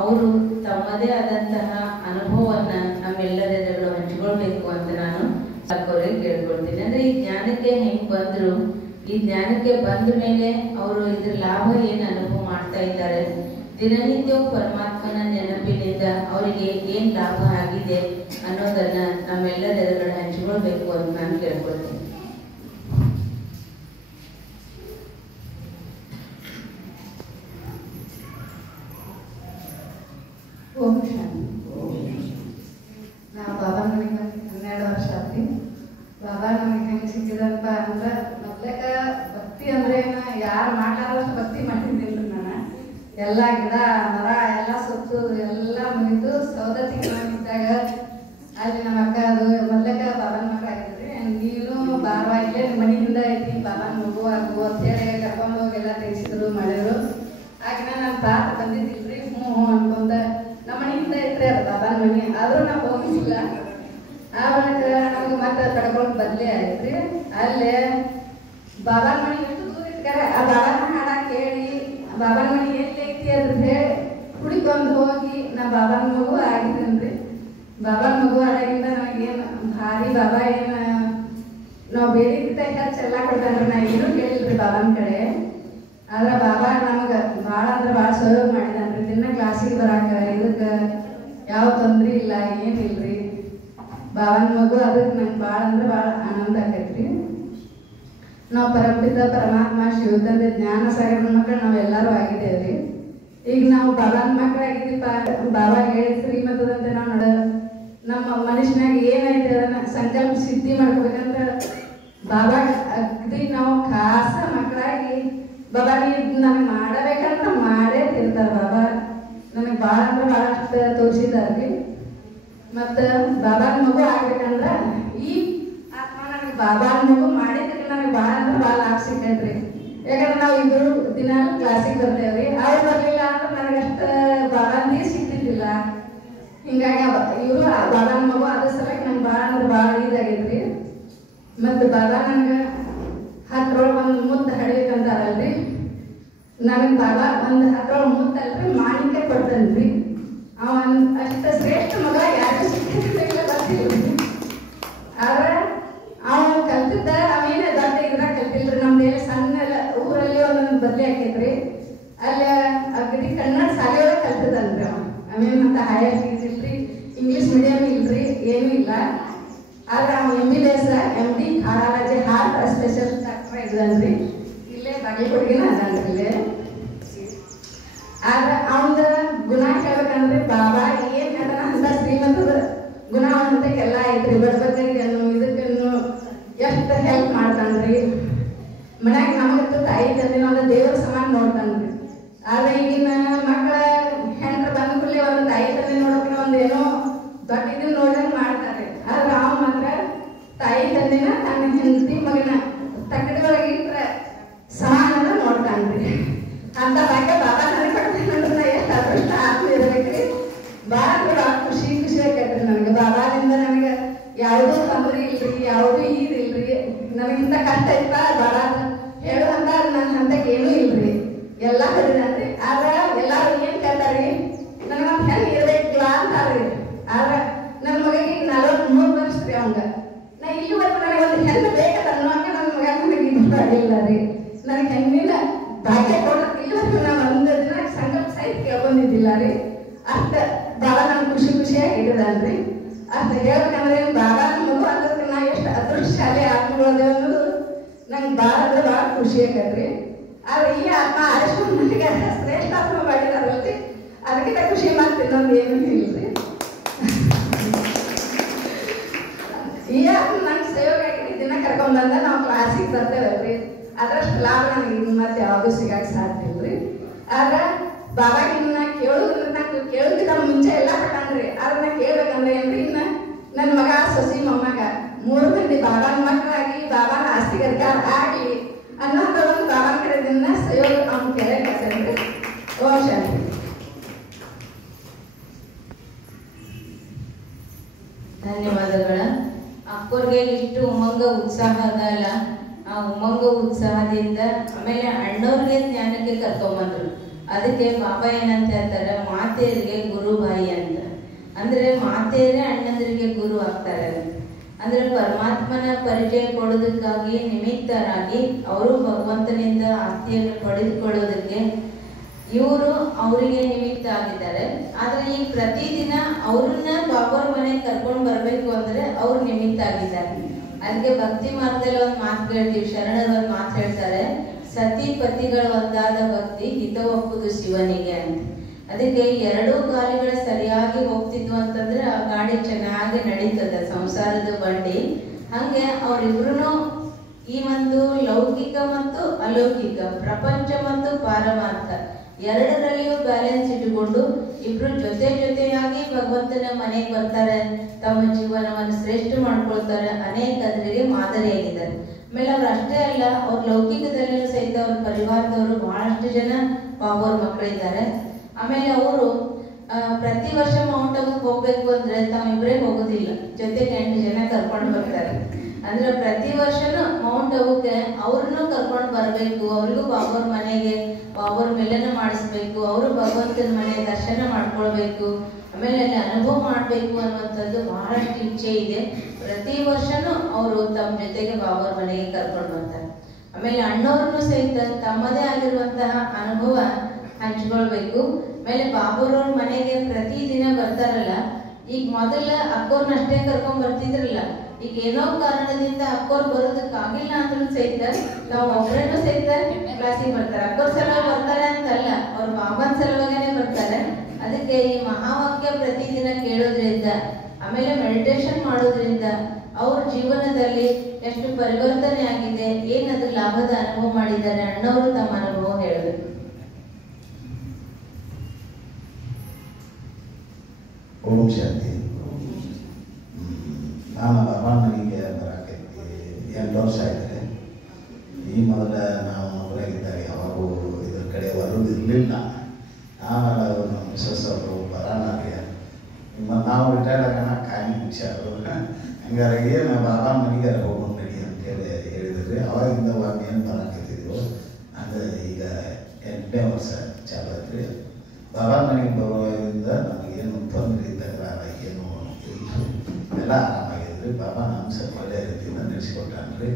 ಅವರು ತಮ್ಮದೇ ಆದಂತಹ ಅನುಭವವನ್ನು ನಮ್ಮೆಲ್ಲರ ಎದುರುಗಳು ಹಂಚಿಕೊಳ್ಬೇಕು ಅಂತ ನಾನು ಸಾಕೋರಿಗೆ ಕೇಳ್ಕೊಳ್ತೀನಿ. ಅಂದ್ರೆ ಈ ಜ್ಞಾನಕ್ಕೆ ಹೆಂಗ್ ಬಂದ್ರು, ಈ ಜ್ಞಾನಕ್ಕೆ ಬಂದ ಮೇಲೆ ಅವರು ಇದ್ರ ಲಾಭ ಏನು ಅನುಭವ ಮಾಡ್ತಾ ಇದ್ದಾರೆ, ದಿನನಿತ್ಯವೂ ಪರಮಾತ್ಮನ ನೆನಪಿನಿಂದ ಅವರಿಗೆ ಏನ್ ಲಾಭ ಆಗಿದೆ ಅನ್ನೋದನ್ನ ನಮ್ಮೆಲ್ಲರ ಎದುರುಗಳು ಹಂಚಿಕೊಳ್ಬೇಕು ಅಂತ ನಾನು ಕೇಳ್ಕೊಳ್ತೀನಿ. ಓಂ ಶಾಂತಿ. ನಾವು ಬಾಬಾ ನನಗೆ 12 ವರ್ಷ ಆತ್ರಿ. ಬಾಬಾ ನಮಗೆ ಹೆಂಗೆ ಸಿಕ್ಕಿದಪ್ಪ ಅಂದ್ರೆ ಮೊದ್ಲೇಕ ಭಕ್ತಿ ಅಂದ್ರೆ ಯಾರು ಮಾತಾಡೋಷ್ಟು ಭಕ್ತಿ ಮಾಡಿದ್ದಿಲ್ರಿ ನಾನು. ಎಲ್ಲ ಗಿಡ ಮರ ಎಲ್ಲ ಸುತ್ತು ಎಲ್ಲ ಮುಗಿದು ಸೌದತ್ತಿ ಇದ್ದಾಗ ಅಲ್ಲಿ ನಮ್ಮ ಅಕ್ಕ ಅದು ಮೊದ್ಲೇಕ ಬಾಬಾನ ಮಗ ಆಗಿದ್ರಿ. ನೀನು ಬಾಬಾ ಇಲ್ಲೇ ನಿಮ್ಮ ಮನೆಯಿಂದ ಐತಿ ಬಾಬಾನ ಮಗು ಆಗು ಅಂತೇಳಿ ಕರ್ಕೊಂಡು ಹೋಗಿ ಎಲ್ಲ ತೆಗಿಸಿದ್ರು ಮಾಡಿದ್ರು. ಆಗ ನನ್ನ ತಾತ ಬಂದಿದ್ದಿಲ್ರಿ. ಹ್ಞೂ ಅನ್ಕೊಂಡ ನಮ್ಮ ಮನೆಯಿಂದ ಐತ್ರಿ ಅದು ಬಾಬಾನ ಮನೆ, ಆದ್ರೂ ನಾವು ಹೋಗಿಲ್ಲ. ಆ ಬಳಿಕ ನಮ್ಗೆ ಮತ್ತೆ ಕಡ್ಕೊಂಡು ಬದಲೇ ಆಯ್ತ್ರಿ. ಅಲ್ಲೇ ಬಾಬಾನ ಮನೆ ಎಷ್ಟು ದೂರ ಇಟ್ಟಾರೆ, ಆ ಬಾಬಾನ ಹಾಡ ಕೇಳಿ ಬಾಬಾನ ಮನೆ ಎಲ್ಲಿ ಐತಿ ಅಂತ ಹೇಳಿ ಹುಡುಕೊಂಡು ಹೋಗಿ ನಾ ಬಾಬಾನ ಮಗು ಆಗಿದ್ದೇನ್ರಿ. ಬಾಬಾನ ಮಗು ಆದಾಗಿಂದ ನನಗೇನು ಭಾರಿ ಬಾಬಾ ಏನು ನಾವು ಬೇಡಿದ್ದ ಹೆಚ್ಚೆಲ್ಲ ಕೊಡ್ತಾನ್ರಿ. ನಾ ಏನೂ ಕೇಳಿಲ್ರಿ ಬಾಬಾನ ಕಡೆ. ಆದ್ರೆ ಬಾಬಾ ನಮಗೆ ಭಾಳ ಅಂದ್ರೆ ಭಾಳ ಸಹಯೋಗ ಮಾಡಿದಾನ್ರಿ. ದಿನ ಕ್ಲಾಸಿಗೆ ಬರಾಕ ಇದಕ್ಕೆ ಯಾವ ತೊಂದ್ರೆ ಇಲ್ಲ, ಏನಿಲ್ರಿ. ಬಾಬಾನ ಮಗು ಅದಕ್ಕೆ ನಂಗೆ ಭಾಳ ಅಂದ್ರೆ ಭಾಳ ಆನಂದ ಆಕೈತ್ರಿ. ನಾವು ಪರಮಪಿತ ಪರಮಾತ್ಮ ಶಿವತಂದೆ ಜ್ಞಾನ ಸಾಗರ ಮಕ್ಕಳು ನಾವೆಲ್ಲರೂ ಆಗಿದ್ದೇವ್ರಿ. ಈಗ ನಾವು ಬಾಬಾನ ಮಕ್ಕಳು ಆಗಿದ್ದೀಪ. ಬಾಬಾ ಹೇಳಿ ಶ್ರೀಮಂತದಂತೆ ನಾವು ನೋಡ ನಮ್ಮ ಮನುಷ್ಯನಾಗ ಏನೈತೆ ಅದನ್ನ ಸಂಕಲ್ಪ ಸಿದ್ಧಿ ಮಾಡ್ಕೋಬೇಕಂದ್ರೆ ಬಾಬಾ ಅಗ್ದಿ ನಾವು ಖಾಸ ಮಕ್ಕಳಾಗಿ ಬಾಬಾ ನೀವು ನನಗೆ ಮಾಡಬೇಕಂತ ಮಾಡೇ ತಿರ್ತಾರ. ಬಾಬಾ ನನಗೆ ಭಾಳ ಅಂದ್ರೆ ಭಾಳಷ್ಟು ತೋರಿಸಿದಾರ್ರಿ. ಮತ್ತು ಬಾಬಾನ ಮಗು ಆಗ್ಬೇಕಂದ್ರ ಈ ಆತ್ಮ ನನಗೆ ಬಾಬಾನ ಮಗು ಮಾಡಿದ್ದಕ್ಕೆ ನನಗೆ ಭಾಳ ಅಂದ್ರೆ ಭಾಳ ಲಾಭ ಸಿಕ್ಕೈತ್ರಿ. ಯಾಕಂದ್ರೆ ನಾವು ಇಬ್ಬರು ದಿನ ಕ್ಲಾಸಿಗೆ ಬರ್ತೇವ್ರಿ. ಅವ್ರು ಬರಲಿಲ್ಲ ಅಂದ್ರೆ ನನಗಷ್ಟು ಬಾಬಾನೇ ಸಿಗ್ತಿದ್ದಿಲ್ಲ. ಹಿಂಗಾಗಿ ಇವರು ಬಾಬಾನ ಮಗು ಅದ್ರ ಸಲಕ್ಕೆ ನಂಗೆ ಭಾಳ ಅಂದ್ರೆ ಭಾಳ ಇದಾಗೈತ್ರಿ. ಮತ್ತು ಬಾಬಾ ನನಗೆ 10ರೊಳಗೆ ಒಂದು ಮುದ್ದು ಹಡಿಬೇಕಂತಾರಲ್ರಿ. ನನಗೆ ಬಾಬಾ ಒಂದು 10ರೊಳಗೆ ಮುದ್ದಲ್ರಿ ಮಾಣಿಕ್ಯ ಕೊಡ್ತಾನ್ರಿ. ಅವನ್ ಅಷ್ಟ ಶ್ರೇಷ್ಠ ಮಗ ಯಾರು ಸಿಕ್ಕಿಲ್ಲ ಬರ್ತಿಲ್ರಿ. ಆದ್ರೆ ಅವನು ಕಲ್ತಿದ್ದ ಅವೇನೇ ದೊಡ್ಡ ಇದ್ರಾಗ ಕಲ್ತಿಲ್ರಿ. ನಮ್ದೇನು ಸಣ್ಣ ಊರಲ್ಲಿ ಒಂದೊಂದು ಬದಲಿ ಹಾಕೈತ್ರಿ. ಅಲ್ಲಿ ಅಗದಿ ಕನ್ನಡ ಶಾಲೆಯೊಳಗೆ ಕಲ್ತಿದ್ದನ್ರಿ. ಅವೇನಂತ ಹೈಯರ್ ಇದಿಲ್ರಿ, ಇಂಗ್ಲೀಷ್ ಮೀಡಿಯಂ ಇಲ್ರಿ, ಏನೂ ಇಲ್ಲ. ಆದ್ರೆ ಅವ್ನು MBBS MD ಖಾರಾಜೆ ಹಾರ್ಟ್ ಸ್ಪೆಷಲ್ ಡಾಕ್ಟರ್ ಇದ್ದನ್ರಿ. ಇಲ್ಲೇ ಬಾಗಲಕೋಟೆಗಿನ ಅದನ್ರಿ ಇಲ್ಲೇ. ಆದ್ರೆ ಅವನ ಗುಣ ಹೇಳ್ಬೇಕಂದ್ರೆ ಬಾಬಾ ಏನ್ ಹೇಳ್ತಾನ ಅಂತ ಶ್ರೀಮಂತದ ಗುಣ ಅಂತಕ್ಕೆಲ್ಲ ಐತ್ರಿ. ಬಡಬಗ್ಗರಿಗನ್ನು ಇದಕ್ಕನ್ನು ಎಷ್ಟು ಹೆಲ್ಪ್ ಮಾಡ್ತಾನ್ರಿ. ಮನ್ಯಾಗ ನಮಗಂತೂ ತಾಯಿ ತಂದಿನ ಒಂದು ದೇವ್ರ ಸಮಾನ ನೋಡ್ತಾನ್ರಿ. ಆದ್ರೆ ಈಗಿನ ಮಕ್ಕಳ ಹೆಂಡ್ರ ಬಂದ ಕೂಡಲೇ ಒಂದು ತಾಯಿ ತಂದೆ ನೋಡೋಕೆ ಒಂದು ಏನೋ ದೊಡ್ಡ ಇದನ್ನ ನೋಡಿದಂಗೆ ಮಾಡ್ತಾರೆ. ಆದ್ರೆ ಅವ ಮಾತ್ರ ತಾಯಿ ತಂದಿನ ತನ್ನ ಹೆಂಡತಿ ಮಗನ ತಕ್ಕಡಿ ಒಳಗೆ ಇಟ್ರೆ ಸಮಾನ ನೋಡ್ತಾನ್ರಿ. ಅಂತ ಭಾಗ್ಯ ಬಾಬಾ ನನಗೆ ಕೊಡ್ತಾನೆ. ಎಷ್ಟು ಅದೃಷ್ಟ ಆತ್ಮ ಇರ್ಬೇಕ್ರಿ. ಭಾಳ ಭಾಳ ಖುಷಿ ಆಕೈತ್ರಿ ನನಗೆ. ಬಾಬಾದಿಂದ ನನಗೆ ಯಾವುದೂ ತೊಂದರೆ ಇಲ್ರಿ, ಯಾವುದೂ ಇದಿಲ್ರಿ. ನನಗಿಂತ ಕಷ್ಟ ಇತ್ತ ಭಾಳ ಹೇಳುವಂತ ನನ್ನ ಹಂತಕ್ಕೆ ಏನೂ ಇಲ್ರಿ. ಎಲ್ಲ ಹೇಳಿದ್ರಿ. ಆದ್ರೆ ಎಲ್ಲಾರು ಏನ್ ಕೇಳ್ತಾರ್ರಿ, ನನಗೊಂದು ಹೆಣ್ಣು ಇರ್ಬೇಕಿಲ್ಲ ಅಂತಾರ್ರಿ. ಆದ್ರೆ ನನ್ನ ಮಗಗೆ 43 ವರ್ಷ ರೀ. ಅವಂಗ ನಾ ಇಲ್ಲಿವರೆಗೂ ನನಗೆ ಒಂದು ಹೆಣ್ಣು ಬೇಕಂತ ಅನ್ನೋಂಗ ನನ್ನ ಮಗ ನನಗೆ ಇದು ಆಗಿಲ್ಲ ರೀ. ನನಗೆ ಹೆಣ್ಣಿನ ಭಾಗ್ಯ ಕೊಡೋಕೆ ಇಲ್ಲಿವರೆಗೂ ನಾನು ಒಂದು ದಿನ ಸಂಕಲ್ಪ ಸಹಿತ ಕೇಳ್ಕೊಂಡಿದ್ದಿಲ್ಲ ರೀ. ಅಷ್ಟ ಭಾಳ ನಂಗೆ ಖುಷಿಯಾಗಿ ಇಡದಲ್ರಿ. ಅಷ್ಟು ಹೇಳ್ಬೇಕಂದ್ರೆ ಬಾಬಾನ ಮಗು ಅನ್ನೋದಕ್ಕೆ ನಾ ಎಷ್ಟು ಅದೃಷ್ಟಶಾಲಿ ಆತ್ಮಗಳದೆ ಅನ್ನೋದು ನಂಗೆ ಭಾಳ ಅಂದ್ರೆ ಭಾಳ ಖುಷಿ ಆಗತ್ರಿ. ಆದ್ರೆ ಈ ಆತ್ಮ ಅಷ್ಟು ನನಗೆ ಶ್ರೇಷ್ಠ ಆತ್ಮ ಮಾಡಿದಾರಲ್ರಿ, ಅದಕ್ಕಿಂತ ಖುಷಿ ಮಾಡ್ತೀನಿ. ಇನ್ನೊಂದು ಏನೂ ಇಲ್ರಿ. ಈ ಆತ್ಮ ನಂಗೆ ಸಹಯೋಗ ಆಗಿದೆ. ದಿನ ಕರ್ಕೊಂಡ್ಬಂದ ನಾವು ಕ್ಲಾಸಿಗೆ ಬರ್ತೇವಲ್ರಿ, ಅದರಷ್ಟು ಲಾಭ ನನಗೆ ಮತ್ತೆ ಯಾವುದು ಸಿಗಕ್ಕೆ ಸಾಧ್ಯ ಇಲ್ರಿ. ಆದ್ರೆ ಬಾಬಾಗಿನ್ನ ಕೇಳೋದ್ರಿಂದ ನಂಗೆ ಕೇಳೋದಕ್ಕಿಂತ ಮುಂಚೆ ಎಲ್ಲ ಕೊಟ್ಟಾನ್ರಿ. ಆದ್ರೆ ನಾ ಕೇಳ್ಬೇಕಂದ್ರೆ ಏನ್ರಿ, ಇನ್ನು ನನ್ನ ಮಗ ಸೊಸಿ ಮೊಮ್ಮಗ 3 ಮಂದಿ ಬಾಬಾನ ಮಕ್ಕಳಾಗಿ ಬಾಬಾನ ಆಸ್ತಿಗರ್ಗಾರ ಆಗಲಿ ಅನ್ನೋದು ಒಂದು ಬಾಬಾನ ಕಡೆದಿಂದ ಸಹಯೋಗ ಅವ್ನು ಕೇಳಕ್ಕೆ. ಓಂ ಶಾಂತಿ. ಧನ್ಯವಾದಗಳ. ಅಕ್ಕೋರ್ಗೆ ಇಷ್ಟು ಉಮಂಗ ಉತ್ಸಾಹ ಅದಲ್ಲ, ಆ ಉಮಂಗ ಉತ್ಸಾಹದಿಂದ ಆಮೇಲೆ ಅಣ್ಣವ್ರಿಗೆ ಜ್ಞಾನಕ್ಕೆ ಕರ್ಕೊಂಬಂದ್ರು. ಅದಕ್ಕೆ ಬಾಬಾ ಏನಂತ ಹೇಳ್ತಾರೆ, ಮಾತೆಯರಿಗೆ ಗುರುಬಾಯಿ ಅಂತ. ಅಂದ್ರೆ ಮಾತೆಯರೇ ಅಣ್ಣಂದರಿಗೆ ಗುರು ಆಗ್ತಾರೆ ಅಂತ. ಅಂದ್ರೆ ಪರಮಾತ್ಮನ ಪರಿಚಯ ಕೊಡೋದಕ್ಕಾಗಿ ನಿಮಿತ್ತರಾಗಿ ಅವರು ಭಗವಂತನಿಂದ ಆಸ್ತಿಯನ್ನು ಪಡೆದುಕೊಳ್ಳೋದಕ್ಕೆ ಇವರು ಅವರಿಗೆ ನಿಮಿತ್ತ ಆಗಿದ್ದಾರೆ. ಆದ್ರೆ ಈ ಪ್ರತಿದಿನ ಅವ್ರನ್ನ ಬಾಬಾರ ಮನೆಗೆ ಕರ್ಕೊಂಡು ಬರ್ಬೇಕು ಅಂದ್ರೆ ಅವ್ರು ನಿಮಿತ್ತ ಆಗಿದ್ದಾರೆ. ಅದಕ್ಕೆ ಭಕ್ತಿ ಮಾರ್ಗದಲ್ಲಿ ಒಂದು ಮಾತು ಕೇಳ್ತೀವಿ, ಶರಣರು ಒಂದು ಮಾತು ಹೇಳ್ತಾರೆ, ಸತಿ ಪತಿಗಳ ಒಂದಾದ ಭಕ್ತಿ ಹಿತ ಒಪ್ಪುದು ಶಿವನಿಗೆ ಅಂತ. ಅದಕ್ಕೆ ಎರಡೂ ಗಾಲಿಗಳು ಸರಿಯಾಗಿ ಹೋಗ್ತಿದ್ವು ಅಂತಂದ್ರೆ ಆ ಗಾಡಿ ಚೆನ್ನಾಗಿ ನಡೀತದೆ, ಸಂಸಾರದ ಬಂಡಿ. ಹಂಗೆ ಅವರಿಬ್ರು ಈ ಒಂದು ಲೌಕಿಕ ಮತ್ತು ಅಲೌಕಿಕ, ಪ್ರಪಂಚ ಮತ್ತು ಪಾರಮಾರ್ಥ ಎರಡರಲ್ಲಿಯೂ ಬ್ಯಾಲೆನ್ಸ್ ಇಟ್ಟುಕೊಂಡು ಇಬ್ರು ಜೊತೆಯಾಗಿ ಭಗವಂತನ ಮನೆಗೆ ಬರ್ತಾರೆ, ತಮ್ಮ ಜೀವನವನ್ನು ಶ್ರೇಷ್ಠ ಮಾಡ್ಕೊಳ್ತಾರೆ, ಅನೇಕರಿಗೆ ಮಾದರಿಯಾಗಿದ್ದಾರೆ. ಆಮೇಲೆ ಅವ್ರು ಅಷ್ಟೇ ಅಲ್ಲ, ಅವ್ರ ಲೌಕಿಕದಲ್ಲಿಯೂ ಸಹಿತ ಅವ್ರ ಪರಿವಾರದವರು ಬಹಳಷ್ಟು ಜನ ಬಾಬೋರ್ ಮಕ್ಕಳಿದ್ದಾರೆ. ಆಮೇಲೆ ಅವರು ಪ್ರತಿ ವರ್ಷ ಮೌಂಟ್ ಅಬುಗೆ ಹೋಗ್ಬೇಕು ಅಂದ್ರೆ ತಾವಿಬ್ಬರೇ ಹೋಗೋದಿಲ್ಲ, ಜೊತೆಗೆ 8 ಜನ ಕರ್ಕೊಂಡು ಬರ್ತಾರೆ. ಅಂದ್ರೆ ಪ್ರತಿ ವರ್ಷನೂ ಮೌಂಟ್ ಅಬುಗೆ ಅವ್ರನ್ನೂ ಕರ್ಕೊಂಡು ಬರಬೇಕು, ಅವ್ರಿಗೂ ಬಾಬೋರ್ ಮನೆಗೆ ಬಾಬೋರ್ ಮಿಲನ ಮಾಡಿಸ್ಬೇಕು, ಅವರು ಭಗವಂತನ ಮನೆ ದರ್ಶನ ಮಾಡ್ಕೊಳ್ಬೇಕು, ಆಮೇಲೆ ಅಲ್ಲಿ ಅನುಭವ ಮಾಡಬೇಕು ಅನ್ನುವಂಥದ್ದು ಬಹಳಷ್ಟು ಇಚ್ಛೆ ಇದೆ. ಪ್ರತಿ ವರ್ಷನೂ ಅವರು ತಮ್ಮ ಜೊತೆಗೆ ಬಾಬೋರ್ ಮನೆಗೆ ಕರ್ಕೊಂಡು ಬರ್ತಾರೆ. ಆಮೇಲೆ ಅಣ್ಣವ್ರನ್ನು ಸಹಿತ ತಮ್ಮದೇ ಆಗಿರುವಂತಹ ಅನುಭವ ಹಂಚ್ಕೊಳ್ಬೇಕು. ಆಮೇಲೆ ಬಾಬೋರವ್ರ ಮನೆಗೆ ಪ್ರತಿ ದಿನ ಬರ್ತಾರಲ್ಲ, ಈಗ ಮೊದಲ ಅಕ್ಕೋರ್ನಷ್ಟೇ ಕರ್ಕೊಂಡ್ ಬರ್ತಿದ್ರಲ್ಲ, ಈಗ ಏನೋ ಕಾರಣದಿಂದ ಅಕ್ಕೋರ್ ಬರೋದಕ್ಕಾಗಿಲ್ಲ ಅಂದ್ರೂ ಸಹಿತ ನಾವು ಒಬ್ಬರೇನೂ ಸಹಿತ ಕ್ಲಾಸಿಗೆ ಬರ್ತಾರೆ. ಅಕ್ಕೋರ್ ಸಲುವಾಗಿ ಬರ್ತಾರೆ ಅಂತಲ್ಲ, ಅವ್ರ ಬಾಬಾನ್ ಸಲುವಾಗೇನೆ ಬರ್ತಾರೆ. ಅದಕ್ಕೆ ಈ ಮಹಾವಾಕ್ಯ ಪ್ರತಿದಿನ ಕೇಳೋದ್ರಿಂದ, ಆಮೇಲೆ ಮೆಡಿಟೇಷನ್ ಮಾಡೋದ್ರಿಂದ ಅವ್ರ ಜೀವನದಲ್ಲಿ ಎಷ್ಟು ಪರಿವರ್ತನೆ ಆಗಿದೆ, ಏನದು ಲಾಭದ ಅನುಭವ ಮಾಡಿದ್ದಾರೆ ಅಣ್ಣವರು ತಮ್ಮ ಅನುಭವ ಹೇಳಬೇಕು. ಓಂ ಶಾಂತಿ. ನಾನು ಬಾಬಾ ಮನೆಗೆ ಬರೋಕೈತಿ 2 ವರ್ಷ ಆಯ್ತಾರೆ. ಈ ಮೊದಲ ನಾವು ಊರಾಗಿದ್ದಾಗ ಯಾವಾಗೂ ಇದ್ರ ಕಡೆ ಬರೋದಿರಲಿಲ್ಲ. ಆಮೇಲೆ ಅವರು ನಮ್ಮ ಮಿಸಸ್ ಅವರು ಬರೋಣಾರ್ಯ ಮತ್ತು ನಾವು ರಿಟೈರ್ಡ್ ಆಗೋಣ ಖಾಲಿ ಮುಗಿಸ್ಯಾರು. ಹಂಗಾಗಿ ನಾವು ಬಾಬಾ ಮನೆಗೆ ಹೋಗೋಣ ನಡಿ ಅಂತೇಳಿ ಹೇಳಿದ್ರಿ. ಅವಾಗಿಂದ ಏನು ಬರೋಕೈತಿದ್ವು. ಅಂದರೆ ಈಗ 8ನೇ ವರ್ಷ ಚಾಲು ಐತ್ರಿ. ಬಾಬಾ ಮನೆಗೆ ಬರೋದ್ರಿಂದ ನಮಗೇನು ತೊಂದರೆ ಇದ್ದಾಗ ಏನು ಎಲ್ಲ ಆರಾಮಾಗಿದ್ರಿ. ಬಾಬಾ ನಮ್ಮ ಸರ್ ಒಳ್ಳೆಯ ರೀತಿಯಿಂದ ನಡೆಸಿಕೊಟ್ಟಾನ್ರಿ.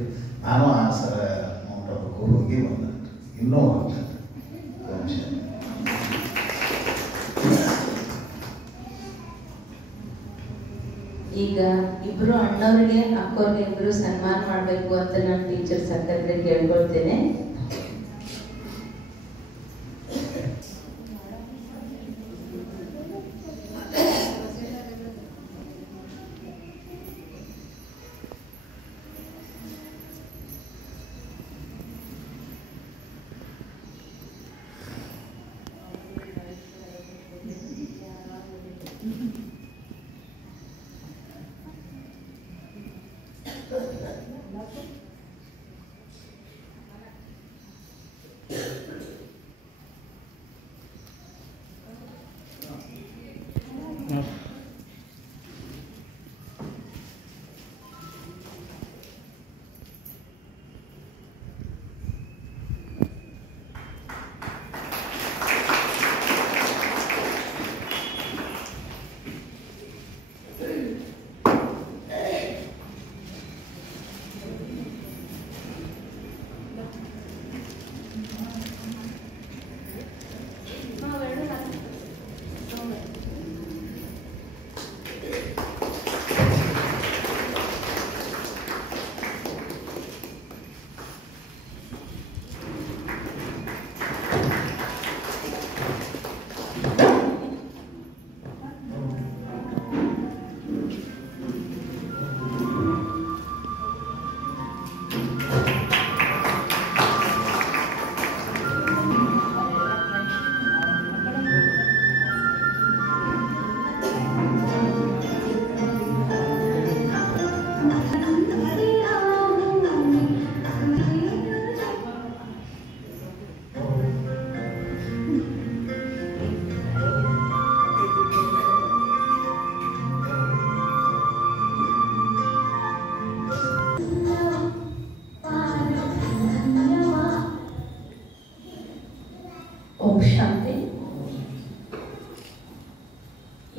ನಾನು ಆ ಸರ ಮೌಂಟ್ ಅಬುಗೂ ಹೋಗಿ ಬಂದನ್ರಿ, ಇನ್ನೂ ಹೋಗ್ತೇನೆ. ಈಗ ಇಬ್ರು ಅಣ್ಣವ್ರಿಗೆ ಅಕ್ಕೋರ್ಗೆ ಇಬ್ರು ಸನ್ಮಾನ ಮಾಡಬೇಕು ಅಂತ ನಾನು ಟೀಚರ್ಸ್ ಅಕ್ಕಂದ್ರೆ ಕೇಳ್ಕೊಳ್ತೇನೆ.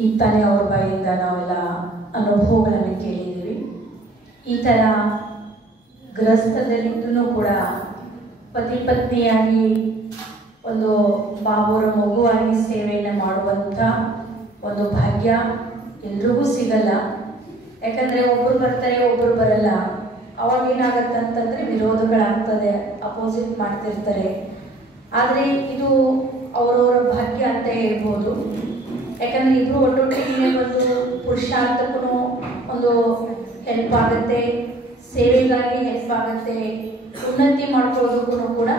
ಈಗ ತಾನೇ ಅವ್ರ ಬಾಯಿಂದ ನಾವೆಲ್ಲ ಅನುಭವಗಳನ್ನು ಕೇಳಿದ್ದೀವಿ. ಈ ಥರ ಗೃಹಸ್ಥದಲ್ಲಿದ್ದೂ ಕೂಡ ಪತಿ ಪತ್ನಿಯಾಗಿ ಒಂದು ಬಾಬುರ ಮಗುವಾಗಿ ಸೇವೆಯನ್ನು ಮಾಡುವಂಥ ಒಂದು ಭಾಗ್ಯ ಎಲ್ರಿಗೂ ಸಿಗಲ್ಲ. ಯಾಕಂದರೆ ಒಬ್ಬರು ಬರ್ತಾರೆ, ಒಬ್ಬರು ಬರಲ್ಲ. ಅವಾಗ ಏನಾಗತ್ತೆ ಅಂತಂದರೆ ವಿರೋಧಗಳಾಗ್ತದೆ, ಅಪೋಸಿಟ್ ಮಾಡ್ತಿರ್ತಾರೆ. ಆದರೆ ಇದು ಅವರವರ ಭಾಗ್ಯ ಅಂತ ಹೇಳ್ಬೋದು. ಯಾಕಂದರೆ ಇಬ್ಬರು ಒಟ್ಟೊಟ್ಟಿಗೆ ಒಂದು ಪುರುಷಾರ್ಥಕ್ಕೂ ಒಂದು ಹೆಲ್ಪ್ ಆಗುತ್ತೆ, ಸೇವೆಗಾಗಿ ಹೆಲ್ಪ್ ಆಗುತ್ತೆ, ಉನ್ನತಿ ಮಾಡ್ಕೊಳ್ಳೋದಕ್ಕೂ ಕೂಡ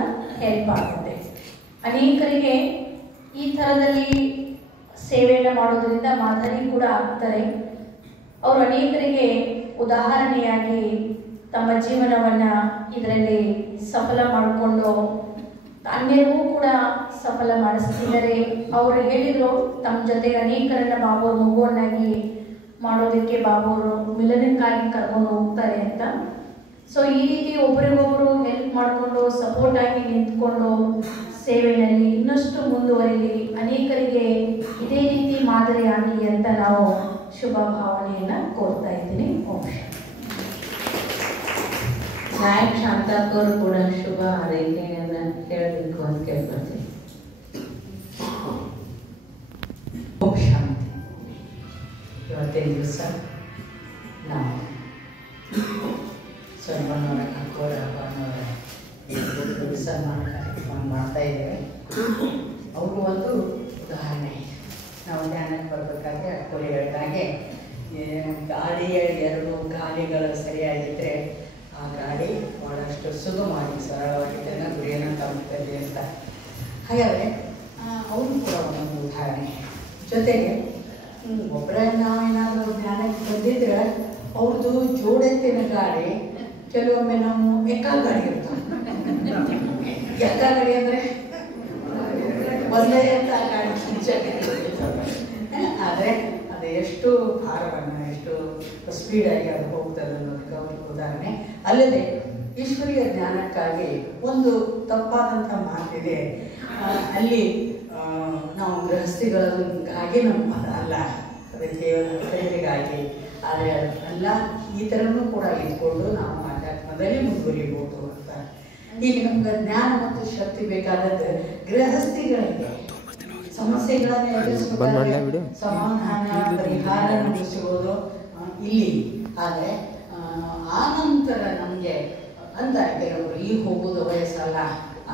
ಹೆಲ್ಪ್ ಆಗುತ್ತೆ. ಅನೇಕರಿಗೆ ಈ ಥರದಲ್ಲಿ ಸೇವೆಯನ್ನು ಮಾಡೋದ್ರಿಂದ ಮಾದರಿ ಕೂಡ ಆಗ್ತಾರೆ. ಅವರು ಅನೇಕರಿಗೆ ಉದಾಹರಣೆಯಾಗಿ ತಮ್ಮ ಜೀವನವನ್ನು ಇದರಲ್ಲಿ ಸಫಲ ಮಾಡಿಕೊಂಡು ಅನ್ಯರಿಗೂ ಕೂಡ ಸಫಲ ಮಾಡಿಸ್ತಿದ್ದಾರೆ. ಅವರು ಹೇಳಿದರು ತಮ್ಮ ಜೊತೆಗೆ ಅನೇಕರನ್ನ ಬಾಬುವ್ರ ಮಗುವನ್ನಾಗಿ ಮಾಡೋದಕ್ಕೆ ಬಾಬುವರು ಮಿಲನಕ್ಕಾಗಿ ಕರ್ಕೊಂಡು ಹೋಗ್ತಾರೆ ಅಂತ. ಸೊ ಈ ರೀತಿ ಒಬ್ಬರಿಗೊಬ್ಬರು ಹೆಲ್ಪ್ ಮಾಡಿಕೊಂಡು ಸಪೋರ್ಟ್ ಆಗಿ ನಿಂತ್ಕೊಂಡು ಸೇವೆಯಲ್ಲಿ ಇನ್ನಷ್ಟು ಮುಂದುವರಿಲಿ, ಅನೇಕರಿಗೆ ಇದೇ ರೀತಿ ಮಾದರಿ ಆಗಲಿ ಅಂತ ನಾವು ಶುಭ ಭಾವನೆಯನ್ನು ಕೋರ್ತಾ ಇದ್ದೀನಿ. ಓಂ ನಾಯಕ್ ಶಾಂತಾಕವರು ಕೂಡ ಶುಭ ಹಾರೈಕೆಯನ್ನು ಹೇಳಬೇಕು ಅಂತ ಕೇಳ್ಕೊಳ್ತೀನಿ. ಓಂ ಶಾಂತಿ. ಇವತ್ತಿನ ದಿವಸ ನಾವು ಸ್ವರ್ಣವರ ಕಕ್ಕೋರ ಹಬ್ಬನವರ ಸನ್ಮಾನ ಕಾರ್ಯಕ್ರಮ ಮಾಡ್ತಾ ಇದ್ದೇವೆ. ಅವ್ರಿಗೂ ಒಂದು ಉದಾಹರಣೆ. ನಾವು ಧ್ಯಾನಕ್ಕೆ ಬರಬೇಕಾದ್ರೆ ಅಕ್ಕೋರಿ ಹೇಳಿದಾಗೆ ಗಾಡಿಯ 2 ಗಾಲಿಗಳು ಸರಿಯಾಗಿದ್ದರೆ ಆ ಗಾಡಿ ಭಾಳಷ್ಟು ಸುಗಮವಾಗಿ ಸರಳವಾಗಿದ್ದರೆ ಗುರಿಯನ್ನು ತಲುಪ್ತದೆ ಅಂತ. ಹಾಗಾದರೆ ಅವರು ಕೂಡ ಒಂದೊಂದು ಉದಾಹರಣೆ. ಜೊತೆಗೆ ಒಬ್ಬರೇ ನಾವೇನಾದರೂ ಧ್ಯಾನಕ್ಕೆ ಬಂದಿದ್ರೆ ಅವ್ರದ್ದು ಜೋಡೆತ್ತಿನ ಗಾಡಿ ಕೆಲವೊಮ್ಮೆ ನಾವು ಎಕ್ಕ ಗಾಡಿ ಇರ್ತಾವೆ. ಎಕ್ಕ ಗಾಡಿ ಅಂದರೆ ಒಂದೇ ಅಂತ ಗಾಡಿ ಆದರೆ ಅದು ಎಷ್ಟು ಭಾರವನ್ನು ಎಷ್ಟು ಸ್ಪೀಡಾಗಿ ಅದು ಹೋಗ್ತದೆ ಅನ್ನೋದಕ್ಕೆ ಅವ್ರಿಗೆ ಉದಾಹರಣೆ. ಅಲ್ಲದೆ ಈಶ್ವರಿಯ ಜ್ಞಾನಕ್ಕಾಗಿ ಒಂದು ತಪ್ಪಾದಂಥ ಮಾತಿದೆ. ಅಲ್ಲಿ ನಾವು ಗೃಹಸ್ಥಿಗಳಿಗಾಗಿ ನಮ್ಮ ಅಲ್ಲ, ಅದಕ್ಕೆ ಕೈರಿಗಾಗಿ. ಆದರೆ ಅಲ್ಲ, ಈ ಥರನೂ ಕೂಡ ಇದ್ಕೊಂಡು ನಾವು ಆಧ್ಯಾತ್ಮದಲ್ಲಿ ಮುಂದುವರಿಬೋದು ಅಂತ. ಈಗ ನಮ್ಗೆ ಜ್ಞಾನ ಮತ್ತು ಶಕ್ತಿ ಬೇಕಾದದ್ದು ಗೃಹಸ್ಥಿಗಳಿಗೆ ಸಮಸ್ಯೆಗಳನ್ನು ಎದುರಿಸಬೇಕಾದ್ರೆ ಸಮಾಧಾನ ಪರಿಹಾರ ಸಿಗೋದು ಇಲ್ಲಿ. ಆದರೆ ಆನಂತರ ನಮಗೆ ಅಂತ ಕೆಲವರು ಈಗ ಹೋಗೋದು ವಯಸ್ಸಲ್ಲ,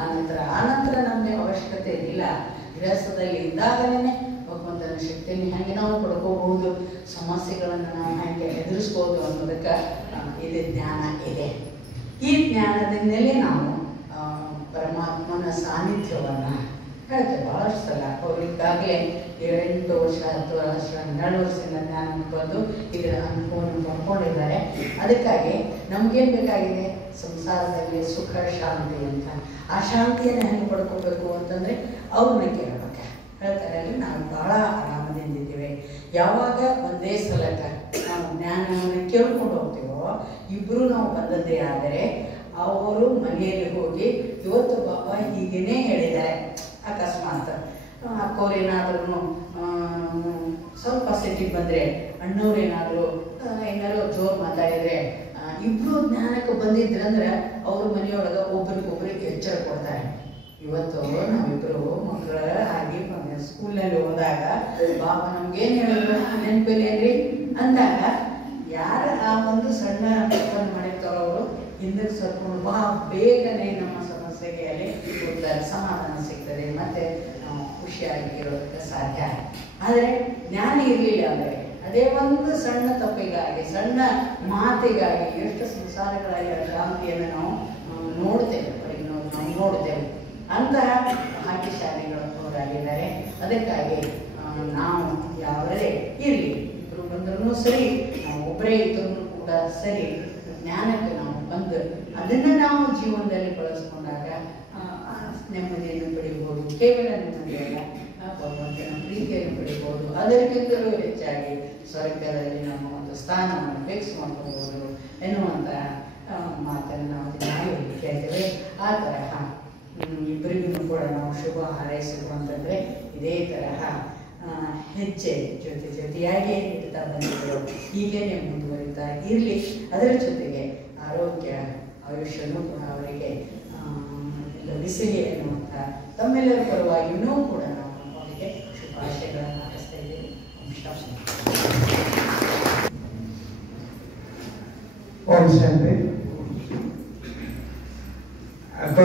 ಆನಂತರ ನಮಗೆ ಅವಶ್ಯಕತೆ ಇಲ್ಲ. ಗೃಹಸ್ಥದಲ್ಲಿ ಇದ್ದಾಗಲೇ ಭಗವಂತನ ಶಕ್ತಿಯನ್ನು ಹೇಗೆ ನಾವು ಪಡ್ಕೋಬಹುದು, ಸಮಸ್ಯೆಗಳನ್ನು ನಾವು ಹೇಗೆ ಎದುರಿಸ್ಬೋದು ಅನ್ನೋದಕ್ಕೆ ಇದು ಜ್ಞಾನ ಇದೆ. ಈ ಜ್ಞಾನದಿಂದಲೇ ನಾವು ಪರಮಾತ್ಮನ ಸಾನ್ನಿಧ್ಯವನ್ನು ಹೇಳ್ತೇವೆ. ಭಾಳಷ್ಟು ಸಲ ಅವರು ಈಗಾಗಲೇ 8 ವರ್ಷ 10 ವರ್ಷ 12 ವರ್ಷದಿಂದ ಜ್ಞಾನಕ್ಕೆ ಬಂದು ಇದರ ಅನುಭವವನ್ನು ಪಡ್ಕೊಂಡಿದ್ದಾರೆ. ಅದಕ್ಕಾಗಿ ನಮಗೇನು ಬೇಕಾಗಿದೆ, ಸಂಸಾರದಲ್ಲಿ ಸುಖ ಶಾಂತಿ ಅಂತ. ಆ ಶಾಂತಿಯನ್ನು ಹೆಂಗೆ ಪಡ್ಕೋಬೇಕು ಅಂತಂದರೆ ಅವ್ರನ್ನ ಕೇಳಬೇಕು. ಹೇಳ್ತಾರೆ ಅಲ್ಲಿ ನಾವು ಭಾಳ ಆರಾಮದಿಂದಿದ್ದೇವೆ. ಯಾವಾಗ ಒಂದೇ ಸಲಕ್ಕೆ ನಾವು ಜ್ಞಾನವನ್ನು ಕೇಳ್ಕೊಂಡು ಹೋಗ್ತೀವೋ, ಇಬ್ಬರು ನಾವು ಬಂದದ್ದೇ ಆದರೆ ಅವರು ಮನೆಯಲ್ಲಿ ಹೋಗಿ ಇವತ್ತು ಬಾಬಾ ಹೀಗೇನೇ ಹೇಳಿದ್ದಾರೆ, ಅಕಸ್ಮಾತ್ ಅಕ್ಕವ್ರೇನಾದ್ರೂ ಸ್ವಲ್ಪ ಸಿಟ್ಟಿಗೆ ಬಂದರೆ, ಅಣ್ಣವ್ರೇನಾದರೂ ಏನಾದ್ರು ಜೋರು ಮಾತಾಡಿದರೆ, ಇಬ್ಬರು ಜ್ಞಾನಕ್ಕೆ ಬಂದಿದ್ರಂದ್ರೆ ಅವ್ರ ಮನೆಯೊಳಗೆ ಒಬ್ರಿಗೊಬ್ರಿಗೆ ಎಚ್ಚರ ಕೊಡ್ತಾರೆ. ಇವತ್ತು ನಾವಿಬ್ಬರು ಮಕ್ಕಳ ಆಗಿ ಸ್ಕೂಲ್ನಲ್ಲಿ ಹೋದಾಗ ಬಾಬಾ ನಮ್ಗೇನು ಹೇಳಿದ್ರು ನೆನಪಿಲ್ಲೇನ್ರಿ ಅಂದಾಗ ಯಾರು ಆ ಒಂದು ಸಣ್ಣ ತಪ್ಪನ್ನು ಮಾಡಿರ್ತಾರೋ ಅವರು ಹಿಂದಕ್ಕೆ ಸರ್ಕೊಂಡು ಬಾ ಬೇಗನೆ ನಮ್ಮ ಸಮಸ್ಯೆಗೆ ಅಲ್ಲಿ ಉತ್ತರ ಸಮಾಧಾನ ಸಿಗ್ತದೆ, ಮತ್ತು ನಾವು ಖುಷಿಯಾಗಿರೋದಕ್ಕೆ ಸಾಧ್ಯ. ಆದರೆ ಜ್ಞಾನ ಇರಲಿಲ್ಲ ಅಂದರೆ ಅದೇ ಒಂದು ಸಣ್ಣ ತಪ್ಪಿಗಾಗಿ, ಸಣ್ಣ ಮಾತಿಗಾಗಿ ಎಷ್ಟು ಸಂಸಾರಗಳಾಗಿ ಶಾಂತಿಯನ್ನು ನಾವು ನೋಡ್ತೇವೆ, ನಾವು ನೋಡ್ತೇವೆ. ಅಂತಹ ಭಾಗ್ಯಶಾಲಿಗಳು ಅವರಾಗಿದ್ದಾರೆ. ಅದಕ್ಕಾಗಿ ನಾವು ಯಾವುದೇ ಇರಲಿ, ಇಬ್ಬರು ಬಂದ್ರೂ ಸರಿ, ನಾವು ಒಬ್ಬರೇ ಇದ್ರೂ ಕೂಡ ಸರಿ, ಜ್ಞಾನಕ್ಕೆ ನಾವು ಬಂದು ಅದನ್ನು ನಾವು ಜೀವನದಲ್ಲಿ ಬಳಸ್ಕೊಂಡಾಗ ನೆಮ್ಮದಿಯನ್ನು ಪಡಿಬೋದು. ಕೇವಲ ನೆಮ್ಮದಿಯಲ್ಲ, ಭಗವಂತನ ಪ್ರೀತಿಯನ್ನು ಪಡಿಬೋದು. ಅದಕ್ಕಿಂತಲೂ ಹೆಚ್ಚಾಗಿ ಸ್ವರ್ಗದಲ್ಲಿ ನಮ್ಮ ಒಂದು ಸ್ಥಾನವನ್ನು ಫಿಕ್ಸ್ ಮಾಡ್ಕೋಬೋದು ಎನ್ನುವಂಥ ಮಾತನ್ನು ನಾವು ಕೇಳ್ತೇವೆ. ಆ ತರಹ ಇಬ್ಬರಿಗೂ ಕೂಡ ನಾವು ಶುಭ ಹಾರೈಸಬೇಕು ಅಂತಂದರೆ ಇದೇ ತರಹ ಹೆಜ್ಜೆ ಜೊತೆಯಾಗಿ ಇಡ್ತಾ ಬಂದಿದ್ದರು. ಹೀಗೇನೆ ಮುಂದುವರಿತಾ ಇರಲಿ. ಅದರ ಜೊತೆಗೆ ಆರೋಗ್ಯ ಆಯುಷ್ಯನೂ ಕೂಡ ಅವರಿಗೆ ಲಭಿಸಲಿ ಎನ್ನುವಂಥ ತಮ್ಮೆಲ್ಲರ ಪರವಾಗಿ ಇನ್ನೂ ಕೂಡ ನಾವು ಅವರಿಗೆ ಶುಭಾಶಯಗಳನ್ನು ಹಾಕಿಸ್ತಾ ಇದ್ದೀವಿ. ಓಂ ಶಾಂತಿ.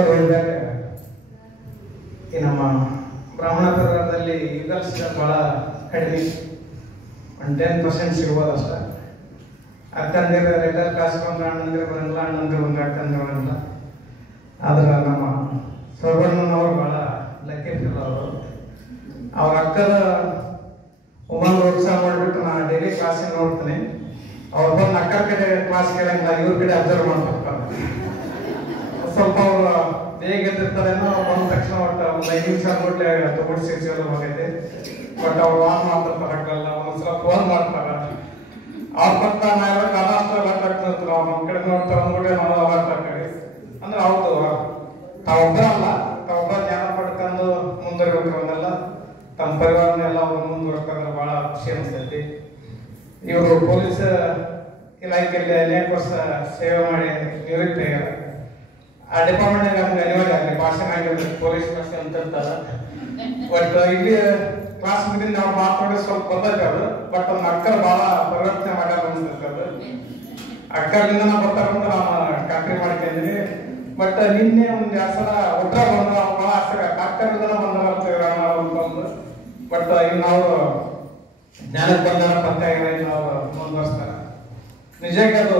ಹೇಳಿದಾಗ ಈ ನಮ್ಮ ಬ್ರಾಹ್ಮಣ ಪರಿವಾರದಲ್ಲಿ ಈಗಲ್ಸ್ ಭಾಳ ಕಡಿಮೆ, 10% ಸಿಗ್ಬೋದು ಅಷ್ಟ. ಅಕ್ಕಂದಿರ ರೆಗ್ಯುಲರ್ ಕ್ಲಾಸ್ ಬಂದ್ರೆ ಅಣ್ಣಂದಿರು ಬರಲ್ಲ, ಅಣ್ಣಂದಿರು ಬಂದ್ರೆ ಅಕ್ಕಂದಿರು ಬರಲ್ಲ. ಆದ್ರೆ ನಮ್ಮ ಸೌರ್ವಣ್ಣನವರು ಭಾಳ ಲಕ್ಕಿ ಫೀಲ್ ಅವರು. ಅವ್ರ ಅಕ್ಕದ ಒಮ್ಮೊಂದು ಉತ್ಸಾಹ ಮಾಡಿಬಿಟ್ಟು ನಾನು ಡೈಲಿ ಕ್ಲಾಸಿಗೆ ನೋಡ್ತೀನಿ. ಅವ್ರು ಬಂದು ಅಕ್ಕರ ಕಡೆ ಕ್ಲಾಸ್ ಕೇಳಂಗಿಲ್ಲ, ಇವ್ರ ಕಡೆ ಅಬ್ಸರ್ವ್ ಮಾಡ್ತಿರ್ತಾರೆ. ಸ್ವಲ್ಪ ಅವರು ಬೇಗ ಎದ್ದಿರ್ತಾರೇನೋ, ಬಂದ ತಕ್ಷಣ ಒಟ್ಟು ಒಂದು 5 ನಿಮಿಷ ನೋಡ್ಲೆ ತಗೊಂಡು ಸಿಕ್ಸೋದು ಹೋಗೈತೆ. ಬಟ್ ಅವ್ರು ಆನ್ ಮಾಡ್ತಿರ್ತಾರೆ, ಅಕ್ಕಲ್ಲ ಒಂದ್ಸಲ ಫೋನ್ ಮಾಡ್ತಾರೆ. ಅವ್ರ ಪಕ್ಕ ನಾವೆಲ್ಲ ಕಾಲಾಷ್ಟು ಅಲರ್ಟ್ ಆಗ್ತಿರ್ತಾರೆ. ಅವ್ರು ನಮ್ಮ ಕಡೆ ನೋಡ್ತಾರೆ ಅಂದ್ಬಿಟ್ಟೆ ನಾವು ಅಲರ್ಟ್ ಆಗ್ತೀವಿ. ಅಂದ್ರೆ ಅವ್ರದ್ದು ತಾವೊಬ್ಬರಲ್ಲ, ತಾವೊಬ್ಬ ಜ್ಞಾನ ಪಡ್ಕೊಂಡು ಮುಂದುವರಿಬೇಕಲ್ಲ, ತಮ್ಮ ಪರಿವಾರನೆಲ್ಲ ಅವ್ರು ಮುಂದುವರ್ಕಂದ್ರೆ ಭಾಳ ಖುಷಿ ಅನಿಸ್ತೈತಿ. ಇವರು ಪೊಲೀಸ್ ಇಲಾಖೆಯಲ್ಲಿ ಅನೇಕ ವರ್ಷ ಸೇವೆ ಮಾಡಿ ನಿವೃತ್ತಿ ಆಗ್ಯಾರ. ಆ ಡಿಪಾರ್ಟ್ಮೆಂಟ್ ನಮ್ಗೆ ಅನಿವಾರ್ಯ ಆಗಲಿ, ಭಾಷಣ ಆಗಿರ್ಬೇಕು, ಪೊಲೀಸ್ ಭಾಷೆ ಅಂತ ಇರ್ತಾರೆ. ಬಟ್ ಇಲ್ಲಿ ಕ್ಲಾಸ್ ಮುಗಿದ ನಾವು ಮಾತಾಡೋದು ಸ್ವಲ್ಪ ಬರ್ತೈತೆ ಅದು. ಬಟ್ ಒಂದು ಅಕ್ಕರ್ ಭಾಳ ಪರಿವರ್ತನೆ ಮಾಡ್ಯಾರ ಅನ್ಸ್ತೈತೆ. ಅಕ್ಕರಿಂದ ನಾವು ಬರ್ತಾರಂತ ನಾವು ಖಾತ್ರಿ ಮಾಡ್ಕೊಂಡಿದ್ವಿ. ಬಟ್ ನಿನ್ನೆ ಒಂದು 2 ಸಲ ಒಟ್ರ ಬಂದ ಭಾಳ ಆಶ್ಚರ್ಯ, ಅಕ್ಕರ್ದನ ಬಂದ ಅಂತಂದು. ಬಟ್ ಇನ್ನು ನಾವು ಜ್ಞಾನಕ್ಕೆ ಬಂದಾರ ಪತ್ತೆಯಾಗಿಲ್ಲ, ನಾವು ಮುಂದುವರ್ಸ್ತಾರೆ. ನಿಜಕ್ಕೆ ಅದು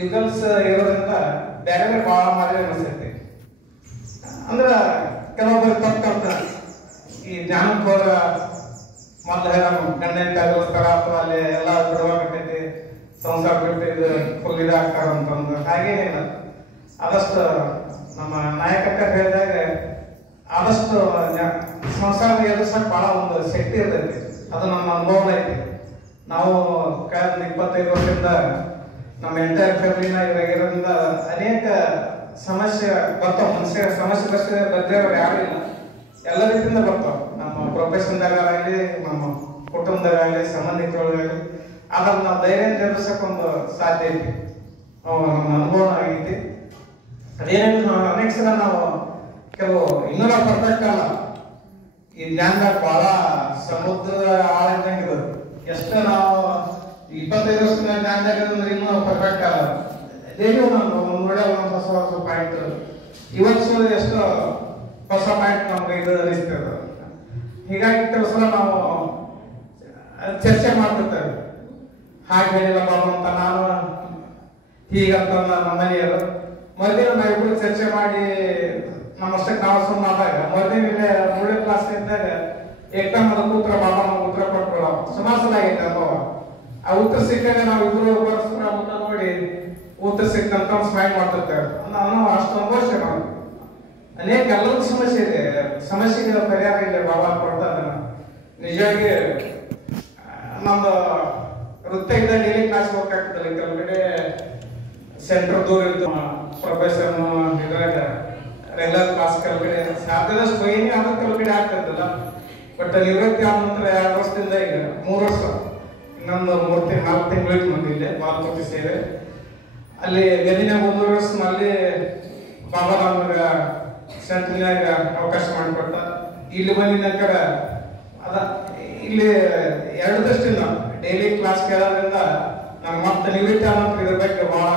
ಈಗಲ್ಸ್ ಇರೋದ್ರಿಂದ ಬೇರೆ ಬೇರೆ ಭಾಳ ಮಾದರಿ ಅನಿಸ್ತೈತಿ. ಅಂದ್ರೆ ಕೆಲವೊಬ್ಬರು ತಪ್ಪು ಈ ಜ್ಞಾನಕ್ಕೆ ಹೋದ ಮೊದಲು ಗಂಡ ಹೆಂಡತಿಗೋಸ್ಕರ ಅಥವಾ ಅಲ್ಲಿ ಎಲ್ಲ ಬಿಡುವಾಗತೈತಿ, ಸಂಸಾರ ಬಿಟ್ಟು ಇದು ಫುಲ್ ಇದಾಗ್ತಾರ ಅಂತಂದು. ಹಾಗೇನಿಲ್ಲ. ಆದಷ್ಟು ನಮ್ಮ ನಾಯಕಕ್ಕ ಹೇಳಿದಾಗ ಆದಷ್ಟು ಸಂಸಾರ ಎದುರ್ಸಕ್ಕೆ ಭಾಳ ಒಂದು ಶಕ್ತಿ ಇರ್ತೈತಿ. ಅದು ನಮ್ಮ ಅನುಭವ ಐತಿ. ನಾವು ಕಳೆದ 25 ವರ್ಷದಿಂದ ನಮ್ಮ ಎಂಟೈರ್ ಫ್ಯಾಮಿಲಿನ ಇರೋದ್ರಿಂದ ಅನೇಕ ಸಮಸ್ಯೆ ಬರ್ತಾವ. ಮನುಷ್ಯ ಸಮಸ್ಯೆ ಬರ್ದಿರೋರು ಯಾರು ಇಲ್ಲ, ಎಲ್ಲ ರೀತಿಯಿಂದ ಬರ್ತಾವ. ನಮ್ಮ ಪ್ರೊಫೆಷನ್ದಾಗಲಿ, ನಮ್ಮ ಕುಟುಂಬದಾಗಲಿ, ಸಂಬಂಧಿಕರೊಳಗಾಗಲಿ. ಆದ್ರೆ ನಾವು ಧೈರ್ಯ ಎದುರ್ಸಕ್ಕೊಂದು ಸಾಧ್ಯ ಐತಿ. ನಮ್ಮ ಅನುಭವ ಆಗೈತಿ. ಅದೇನಂದ್ರೆ ನಾವು ಅನೇಕ ಸಲ ನಾವು ಕೆಲವು ಇನ್ನೂ ನಾವು ಪರ್ಫೆಕ್ಟ್ ಅಲ್ಲ. ಈ ಜ್ಞಾನದಾಗ ಬಹಳ ಸಮುದ್ರದ ಆಳ ಇದ್ದಂಗೆ. ಎಷ್ಟು ನಾವು 25 ವರ್ಷದ ಜ್ಞಾನದಾಗ ಅಂದ್ರೆ ಇನ್ನೂ ಪರ್ಫೆಕ್ಟ್ ಅಲ್ಲ. ಡೈಲಿ ಒಂದೊಂದು ಒಳ್ಳೆ ಒಂದೊಂದು ಹೊಸ ಹೊಸ ಪಾಯಿಂಟ್, ಇವತ್ತು ಎಷ್ಟು ಹೊಸ ಪಾಯಿಂಟ್ ನಮ್ಗೆ ಇದು ಅನಿಸ್ತದೆ. ಹೀಗಾಗಿ ಕೆಲವು ಸಲ ನಾವು ಚರ್ಚೆ ಮಾಡ್ತಿರ್ತೇವೆ. ಹಾಗೆ ಹೇಳಿಲ್ಲ ಬಾಬು ಅಂತ ನಾನು ಹೀಗಂತ ನಮ್ಮ ಮನೆಯವರು. ಮರುದಿನ ನಾವಿಬ್ಬರು ಚರ್ಚೆ ಮಾಡಿ ನಮ್ಮಷ್ಟಕ್ಕೆ ನಾವು ಸುಮ್ಮನಾದಾಗ ಮರುದಿನ 3ನೇ ಕ್ಲಾಸ್ ಇದ್ದಾಗ ಎಕ್ಸಾಮ್ ಅದಕ್ಕೆ ಉತ್ತರ ಬಾಬಾ ನಮ್ಗೆ ಉತ್ತರ ಕೊಟ್ಬಿಡೋ ಸುಮಾರು ಸಲ ಆಗೈತೆ ಅನುಭವ. ಆ ಉತ್ತರ ಸಿಕ್ಕಾಗ ನಾವಿಬ್ರು ಪರಸ್ಪರ ಮುಖ ನೋಡಿ ಉತ್ತರ ಸಿಕ್ಕಂತ ಸ್ಮೈಲ್ ಮಾಡ್ತಿರ್ತೇವೆ. ನಾನು ಅಷ್ಟು ಅನುಭವಿಸ್ತೇವೆ. ನಾವು ಅನೇಕ ಎಲ್ಲರಿಗೂ ಸಮಸ್ಯೆ ಇದೆ, ಸಮಸ್ಯೆಗೆ ಪರಿಹಾರ ಇದೆ ಬಾಬಾ ಕೊಡ್ತಾರೆ. ನಿಜವಾಗಿ ನಮ್ದು ವೃತ್ತ ಇದ್ದಾಗ ಡೈಲಿ ಕ್ಲಾಸ್ ಹೋಗ್ಬೇಕಾಗ್ತದೆ. ಕೆಲವು ಕಡೆ ಸೆಂಟರ್ ದೂರ ಇತ್ತು, ಪ್ರೊಫೆಸರ್ ಇದ್ರಾಗ ರೆಗ್ಯುಲರ್ ಕ್ಲಾಸ್ ಕೆಲವು ಕಡೆ ಸಾಧ್ಯದಷ್ಟು ಹೋಗಿನಿ, ಆದ್ರೆ ಕೆಲವು ಕಡೆ ಆಗ್ತಿದ್ದಲ್ಲ. ಬಟ್ ನಿವೃತ್ತಿ ಆದ ನಂತರ 2 ವರ್ಷದಿಂದ ಈಗ 3 ವರ್ಷ, ಇನ್ನೊಂದು 4 ತಿಂಗಳು ಬಂದಿದ್ದೆ ಬಾಲ್ಕೋಟಿ ಸೇವೆ. ಅಲ್ಲಿ ಗದಿನಾಗ 1 ವರ್ಷ ಅಲ್ಲಿ ಬಾಬಾ ನಮ್ಗೆ ಸೆಂಟ್ರಿನಾಗ ಅವಕಾಶ ಮಾಡಿಕೊಟ್ಟ. ಇಲ್ಲಿ ಬಂದಿದ್ದ ಅದ ಇಲ್ಲಿ 2 ದೃಷ್ಟಿಯಿಂದ ಡೈಲಿ ಕ್ಲಾಸ್ ಕೇಳೋದ್ರಿಂದ ನಾನು ಮತ್ತೆ ನಿವೃತ್ತಿ ಆದ ನಂತರ ಇದ್ರ ಬಗ್ಗೆ ಭಾಳ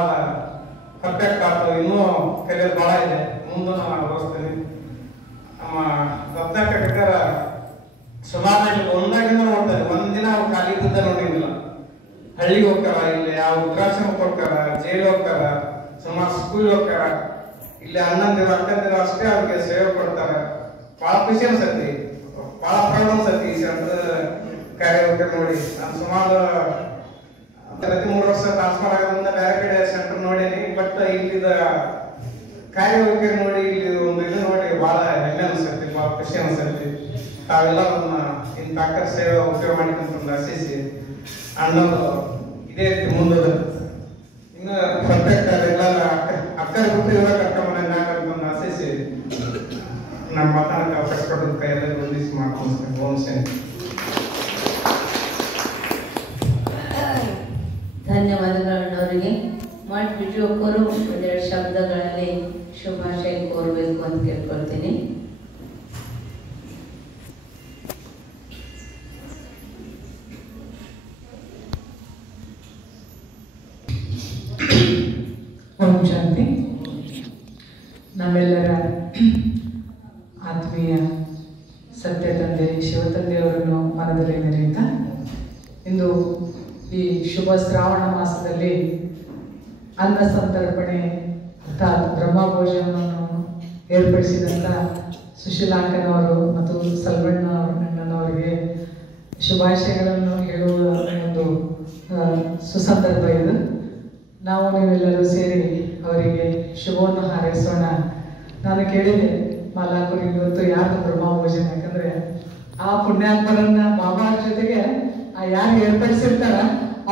ಪರ್ಫೆಕ್ಟ್ ಆಗ್ತದೆ. ಇನ್ನೂ ಕಲಿಯೋದು ಭಾಳ ಇದೆ, ಮುಂದೆ ನಾನು ಓದಿಸ್ತೀನಿ. ನಮ್ಮ ರತ್ನಾಕರ ಸುಮಾರು ಒಂದಾಗಿಂದ ನೋಡ್ತಾರೆ, ಒಂದಿನ ಅವ್ರು ಖಾಲಿ ಇದ್ದ ನೋಡಿಲ್ಲ. ಹಳ್ಳಿಗೆ ಹೋಗ್ತಾರ, ಇಲ್ಲಿ ಯಾವ ವೃದ್ಧಾಶ್ರಮಕ್ಕೆ ಹೋಗ್ತಾರ, ಜೈಲು ಹೋಗ್ತಾರ, ಸುಮಾರು ಸ್ಕೂಲ್ ಹೋಗ್ತಾರ. ಇಲ್ಲಿ ಅಣ್ಣಂದಿರು ಅಕ್ಕಂದಿರು ಅಷ್ಟೇ ಅವ್ರಿಗೆ ಸೇವೆ ಕೊಡ್ತಾರ. ಭಾಳ ಖುಷಿ ಅನ್ಸತಿ, ಭಾಳ ಪ್ರೌಢ ಅನ್ಸತಿ ಈ ಸೆಂಟ್ರ್ ಕಾರ್ಯವೈಖರಿ ನೋಡಿ. ನಾನು ಸುಮಾರು ಪ್ರತಿ 3 ವರ್ಷ ಟ್ರಾನ್ಸ್ಫರ್ ಆಗೋದ್ರಿಂದ ಬೇರೆ ಕಡೆ ಸೆಂಟರ್ ನೋಡೀನಿ. ಬಟ್ ಇಲ್ಲಿದ ಕಾರ್ಯವೈಖರಿ ನೋಡಿ, ಇಲ್ಲಿ ಒಂದು ಇದು ನೋಡಿ ಭಾಳ ಹೆಮ್ಮೆ ಅನ್ಸತಿ, ಭಾಳ ಖುಷಿ ಅನ್ಸತಿ. ತಾವೆಲ್ಲ ನಮ್ಮ ಇಂಥ ಅಕ್ಕರ ಸೇವೆ ಉಪಯೋಗ ಮಾಡಿಕೊಂಡು ಆಶಿಸಿ ಅಣ್ಣರು ಇದೇ ರೀತಿ ಮುಂದೋದ ಇನ್ನು ಪರ್ಫೆಕ್ಟ್ ಎಲ್ಲ ಅಕ್ಕರ ಬಿಟ್ಟು ಇರೋ ಕರ್ಕೊಂಬಂದು ನಾಲ್ಕು ಆಶಿಸಿ ನಮ್ಮ ಮತಕ್ಕೆ ಅವಕಾಶ ಕೊಡೋದಕ್ಕೆ ಎಲ್ಲ ಬಂದಿಸಿ ಮಾಡ್ಕೊಂಡು ಓಂ ಶಾಂತಿ. ಧನ್ಯವಾದಗಳು ಅಣ್ಣವರಿಗೆ. ಮಾಡ್ ಬಿಜು ಅಪ್ಪರು ಒಂದೆರಡು ಶಬ್ದಗಳಲ್ಲಿ ಶುಭಾಶಯ ಕೋರಬೇಕು ಅಂತ ಕೇಳ್ಕೊಳ್ತೀನಿ. ಓಂ ಶಾಂತಿ. ನಮ್ಮೆಲ್ಲರ ಆತ್ಮೀಯ ಸತ್ಯ ತಂದೆ ಶಿವತಂದೆಯವರನ್ನು ಮನದಲ್ಲಿ ಮೆರೆಯುತ್ತಾ ಇಂದು ಈ ಶುಭ ಶ್ರಾವಣ ಮಾಸದಲ್ಲಿ ಅನ್ನ ಸಂತರ್ಪಣೆ ಅರ್ಥಾತ್ ಬ್ರಹ್ಮಭೋಜನವನ್ನು ಏರ್ಪಡಿಸಿದಂಥ ಸುಶೀಲಾಂಕನವರು ಮತ್ತು ಸಲ್ವಣ್ಣನವರಿಗೆ ಶುಭಾಶಯಗಳನ್ನು ಹೇಳುವ ಒಂದು ಸುಸಂದರ್ಭ ಇದು. ನಾವು ನೀವೆಲ್ಲರೂ ಸೇರಿ ಅವರಿಗೆ ಶುಭವನ್ನು ಹಾರೈಸೋಣ. ನಾನು ಕೇಳಿದೆ ಮಾಲಾಕರಿಗೆ ಇವತ್ತು ಯಾರ್ದು ಬ್ರಹ್ಮಭೋಜನ, ಯಾಕಂದರೆ ಆ ಪುಣ್ಯಾತ್ಮರನ್ನ ಬಾಬಾರ ಜೊತೆಗೆ ಯಾರು ಏರ್ಪಡಿಸಿರ್ತಾರ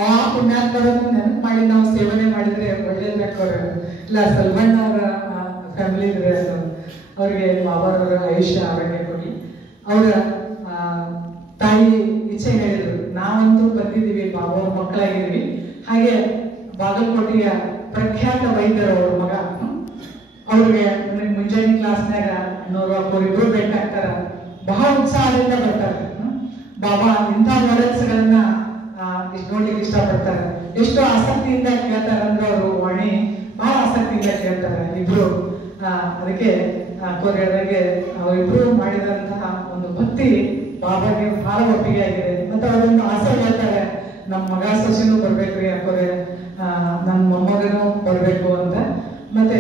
ಆ ಪುಣ್ಯಾತ್ಮರನ್ನು ನೆನಪು ಮಾಡಿ ನಾವು ಸೇವನೆ ಮಾಡಿದರೆ ಒಳ್ಳೇದು ಬೇಕಾರೆ. ಇಲ್ಲ ಸಲ್ಮಣ್ಣ ಅವರ ಫ್ಯಾಮಿಲಿ ಇದ್ರೆ ಅವರಿಗೆ ಬಾಬಾರವರ ಆಯುಷ್ಯ ಆರೋಗ್ಯ ಕೊಡಿ. ಅವರ ತಾಯಿ ಇಚ್ಛೆ ಹೇಳಿದ್ರು, ನಾವಂತೂ ಬಂದಿದ್ದೀವಿ ಬಾಬಾವ್ರ ಮಕ್ಕಳಾಗಿದ್ದೀವಿ. ಹಾಗೆ ಬಾಗಲಕೋಟೆಯ ಪ್ರಖ್ಯಾತ ವೈದ್ಯರು ಅವ್ರ ಮಗ, ಅವ್ರಿಗೆ ನನಗೆ ಮುಂಜಾನೆ ಕ್ಲಾಸ್ನಾಗ ಅವರಿಬ್ರು ಭೇಟಿ ಆಗ್ತಾರ. ಬಹಳ ಉತ್ಸಾಹದಿಂದ ಬರ್ತಾರೆ. ಬಾಬಾ ಇಂಥ ನಾಲೆಡ್ಸ್ಗಳನ್ನ ನೋಡ್ಲಿಕ್ಕೆ ಇಷ್ಟಪಡ್ತಾರೆ. ಎಷ್ಟು ಆಸಕ್ತಿಯಿಂದ ಕೇಳ್ತಾರೆ ಅಂದ್ರೆ ಅವರು ವಾಣಿ ಬಹಳ ಆಸಕ್ತಿಯಿಂದ ಕೇಳ್ತಾರೆ ಇಬ್ರು. ಅದಕ್ಕೆ ಕೊರಿಯಾದಾಗೆ ಅವರಿಬ್ರು ಮಾಡಿದಂತಹ ಒಂದು ಭಕ್ತಿ ಬಾಬಾಗೆ ಬಹಳ ಒಪ್ಪಿಗೆ ಆಗಿದೆ. ಮತ್ತೆ ಅವರೊಂದು ಆಸೆ ಹೇಳ್ತಾರೆ, ನಮ್ಮ ಮಗ ಸೊಸೆನೂ ಬರ್ಬೇಕು, ಯಾಕೋರೆ ನನ್ನ ಮೊಮ್ಮಗನೂ ಬರಬೇಕು ಅಂತ. ಮತ್ತೆ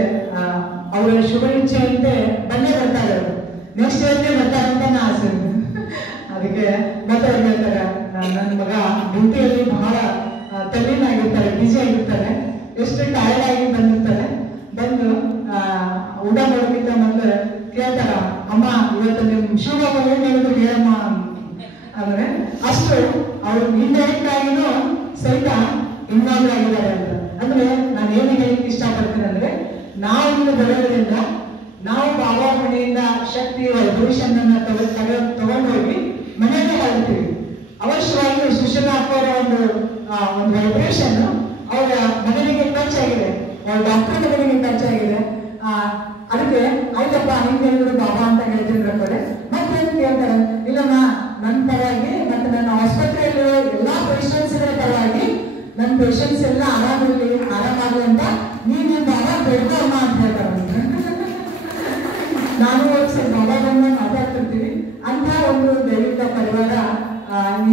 ಅವರ ಶುಭ ಇಚ್ಛೆಯಂತೆ ಬಂದೇ ಬರ್ತಾರೆ. ಅವರು ನೆಕ್ಸ್ಟ್ ಇಯರ್ಗೆ ಬರ್ತಾರೆ ಅಂತ ನಾ ಆಸೆ. ಅದಕ್ಕೆ ಮತ್ತೆ ಅವ್ರು ಹೇಳ್ತಾರೆ, ನನ್ನ ಮಗ ಡ್ಯೂಟಿಯಲ್ಲಿ ಬಹಳ ತಲ್ಲೀನಾಗಿರ್ತಾರೆ, ಬಿಜಿ ಆಗಿರ್ತಾರೆ, ಎಷ್ಟು ಟಯರ್ಡ್ ಆಗಿ ಬಂದಿರ್ತಾರೆ. ಬಂದು ಊಟ ಮಾಡೋಕ್ಕಿಂತ ಮೊದಲು ಕೇಳ್ತಾರ, ಅಮ್ಮ ಇವತ್ತು ನಿಮ್ಮ ಶಿವಬಾಬಾ ಏನ್ ಹೇಳಿದ್ರು ಹೇಳಮ್ಮ ಅಂದ್ರೆ ಅಷ್ಟು ಅವರು ಇಂಡೈರೆಕ್ಟ್ ಆಗಿನೂ ಸಹಿತ ಇನ್ವಾಲ್ವ್ ಆಗಿದ್ದಾರೆ ಅಂತ. ಅಂದ್ರೆ ನಾನು ಏನು ಹೇಳಿಕ್ಕೆ ಇಷ್ಟಪಡ್ತೀನಿ ಅಂದ್ರೆ, ನಾವು ಇನ್ನು ಬೆಳೆಯೋದ್ರಿಂದ ನಾವು ಬಾಬಾ ಮನೆಯಿಂದ ಶಕ್ತಿ ವೈಬ್ರೇಷನ್ ಅನ್ನ ತಗೊಂಡು ಹೋಗಿ ಮನೆಯಲ್ಲೇ ಹೇಳ್ತೀವಿ. ಅವಶ್ಯವಾಗಿ ಸುಶೀಲಾ ಅವರ ಒಂದು ವೈಬ್ರೇಷನ್ ಅವರ ಮನೆಗೆ ಟಚ್ ಆಗಿದೆ, ಅವ್ರ ಡಾಕ್ಟರ್ ಮನೆಗೆ ಟಚ್ ಆಗಿದೆ. ಅದಕ್ಕೆ ಆಯ್ತಪ್ಪ ಹಿಂಗೆ ಹೇಳಿದ್ರು ಬಾಬಾ ಅಂತ ಹೇಳ್ತೀನಿ ಕಡೆ ಮತ್ತೆ ಕೇಳ್ತಾರೆ, ಇಲ್ಲಮ್ಮ ನನ್ನ ಪರವಾಗಿ ಮತ್ತೆ ನನ್ನ ಆಸ್ಪತ್ರೆಯಲ್ಲಿ ಎಲ್ಲಾ ಪೇಷಂಟ್ಸ್ಗಳ ಪರವಾಗಿ ನನ್ನ ಪೇಷಂಟ್ಸ್ ಎಲ್ಲ ಆರಾಮಾಗಲಿ ಅಂತ ನೀನು ಬಾಬಾ ಬೇಡ್ಕೊಮ್ಮ ಅಂತ ಹೇಳ್ತಾರೆ. ನಾನು ಸ್ವಲ್ಪ ಬಾಬಾಗನ್ನ ಮಾತಾಡ್ತಿರ್ತೀವಿ. ಅಂತ ಒಂದು ದೈವಿಕ ಪರಿವಾರ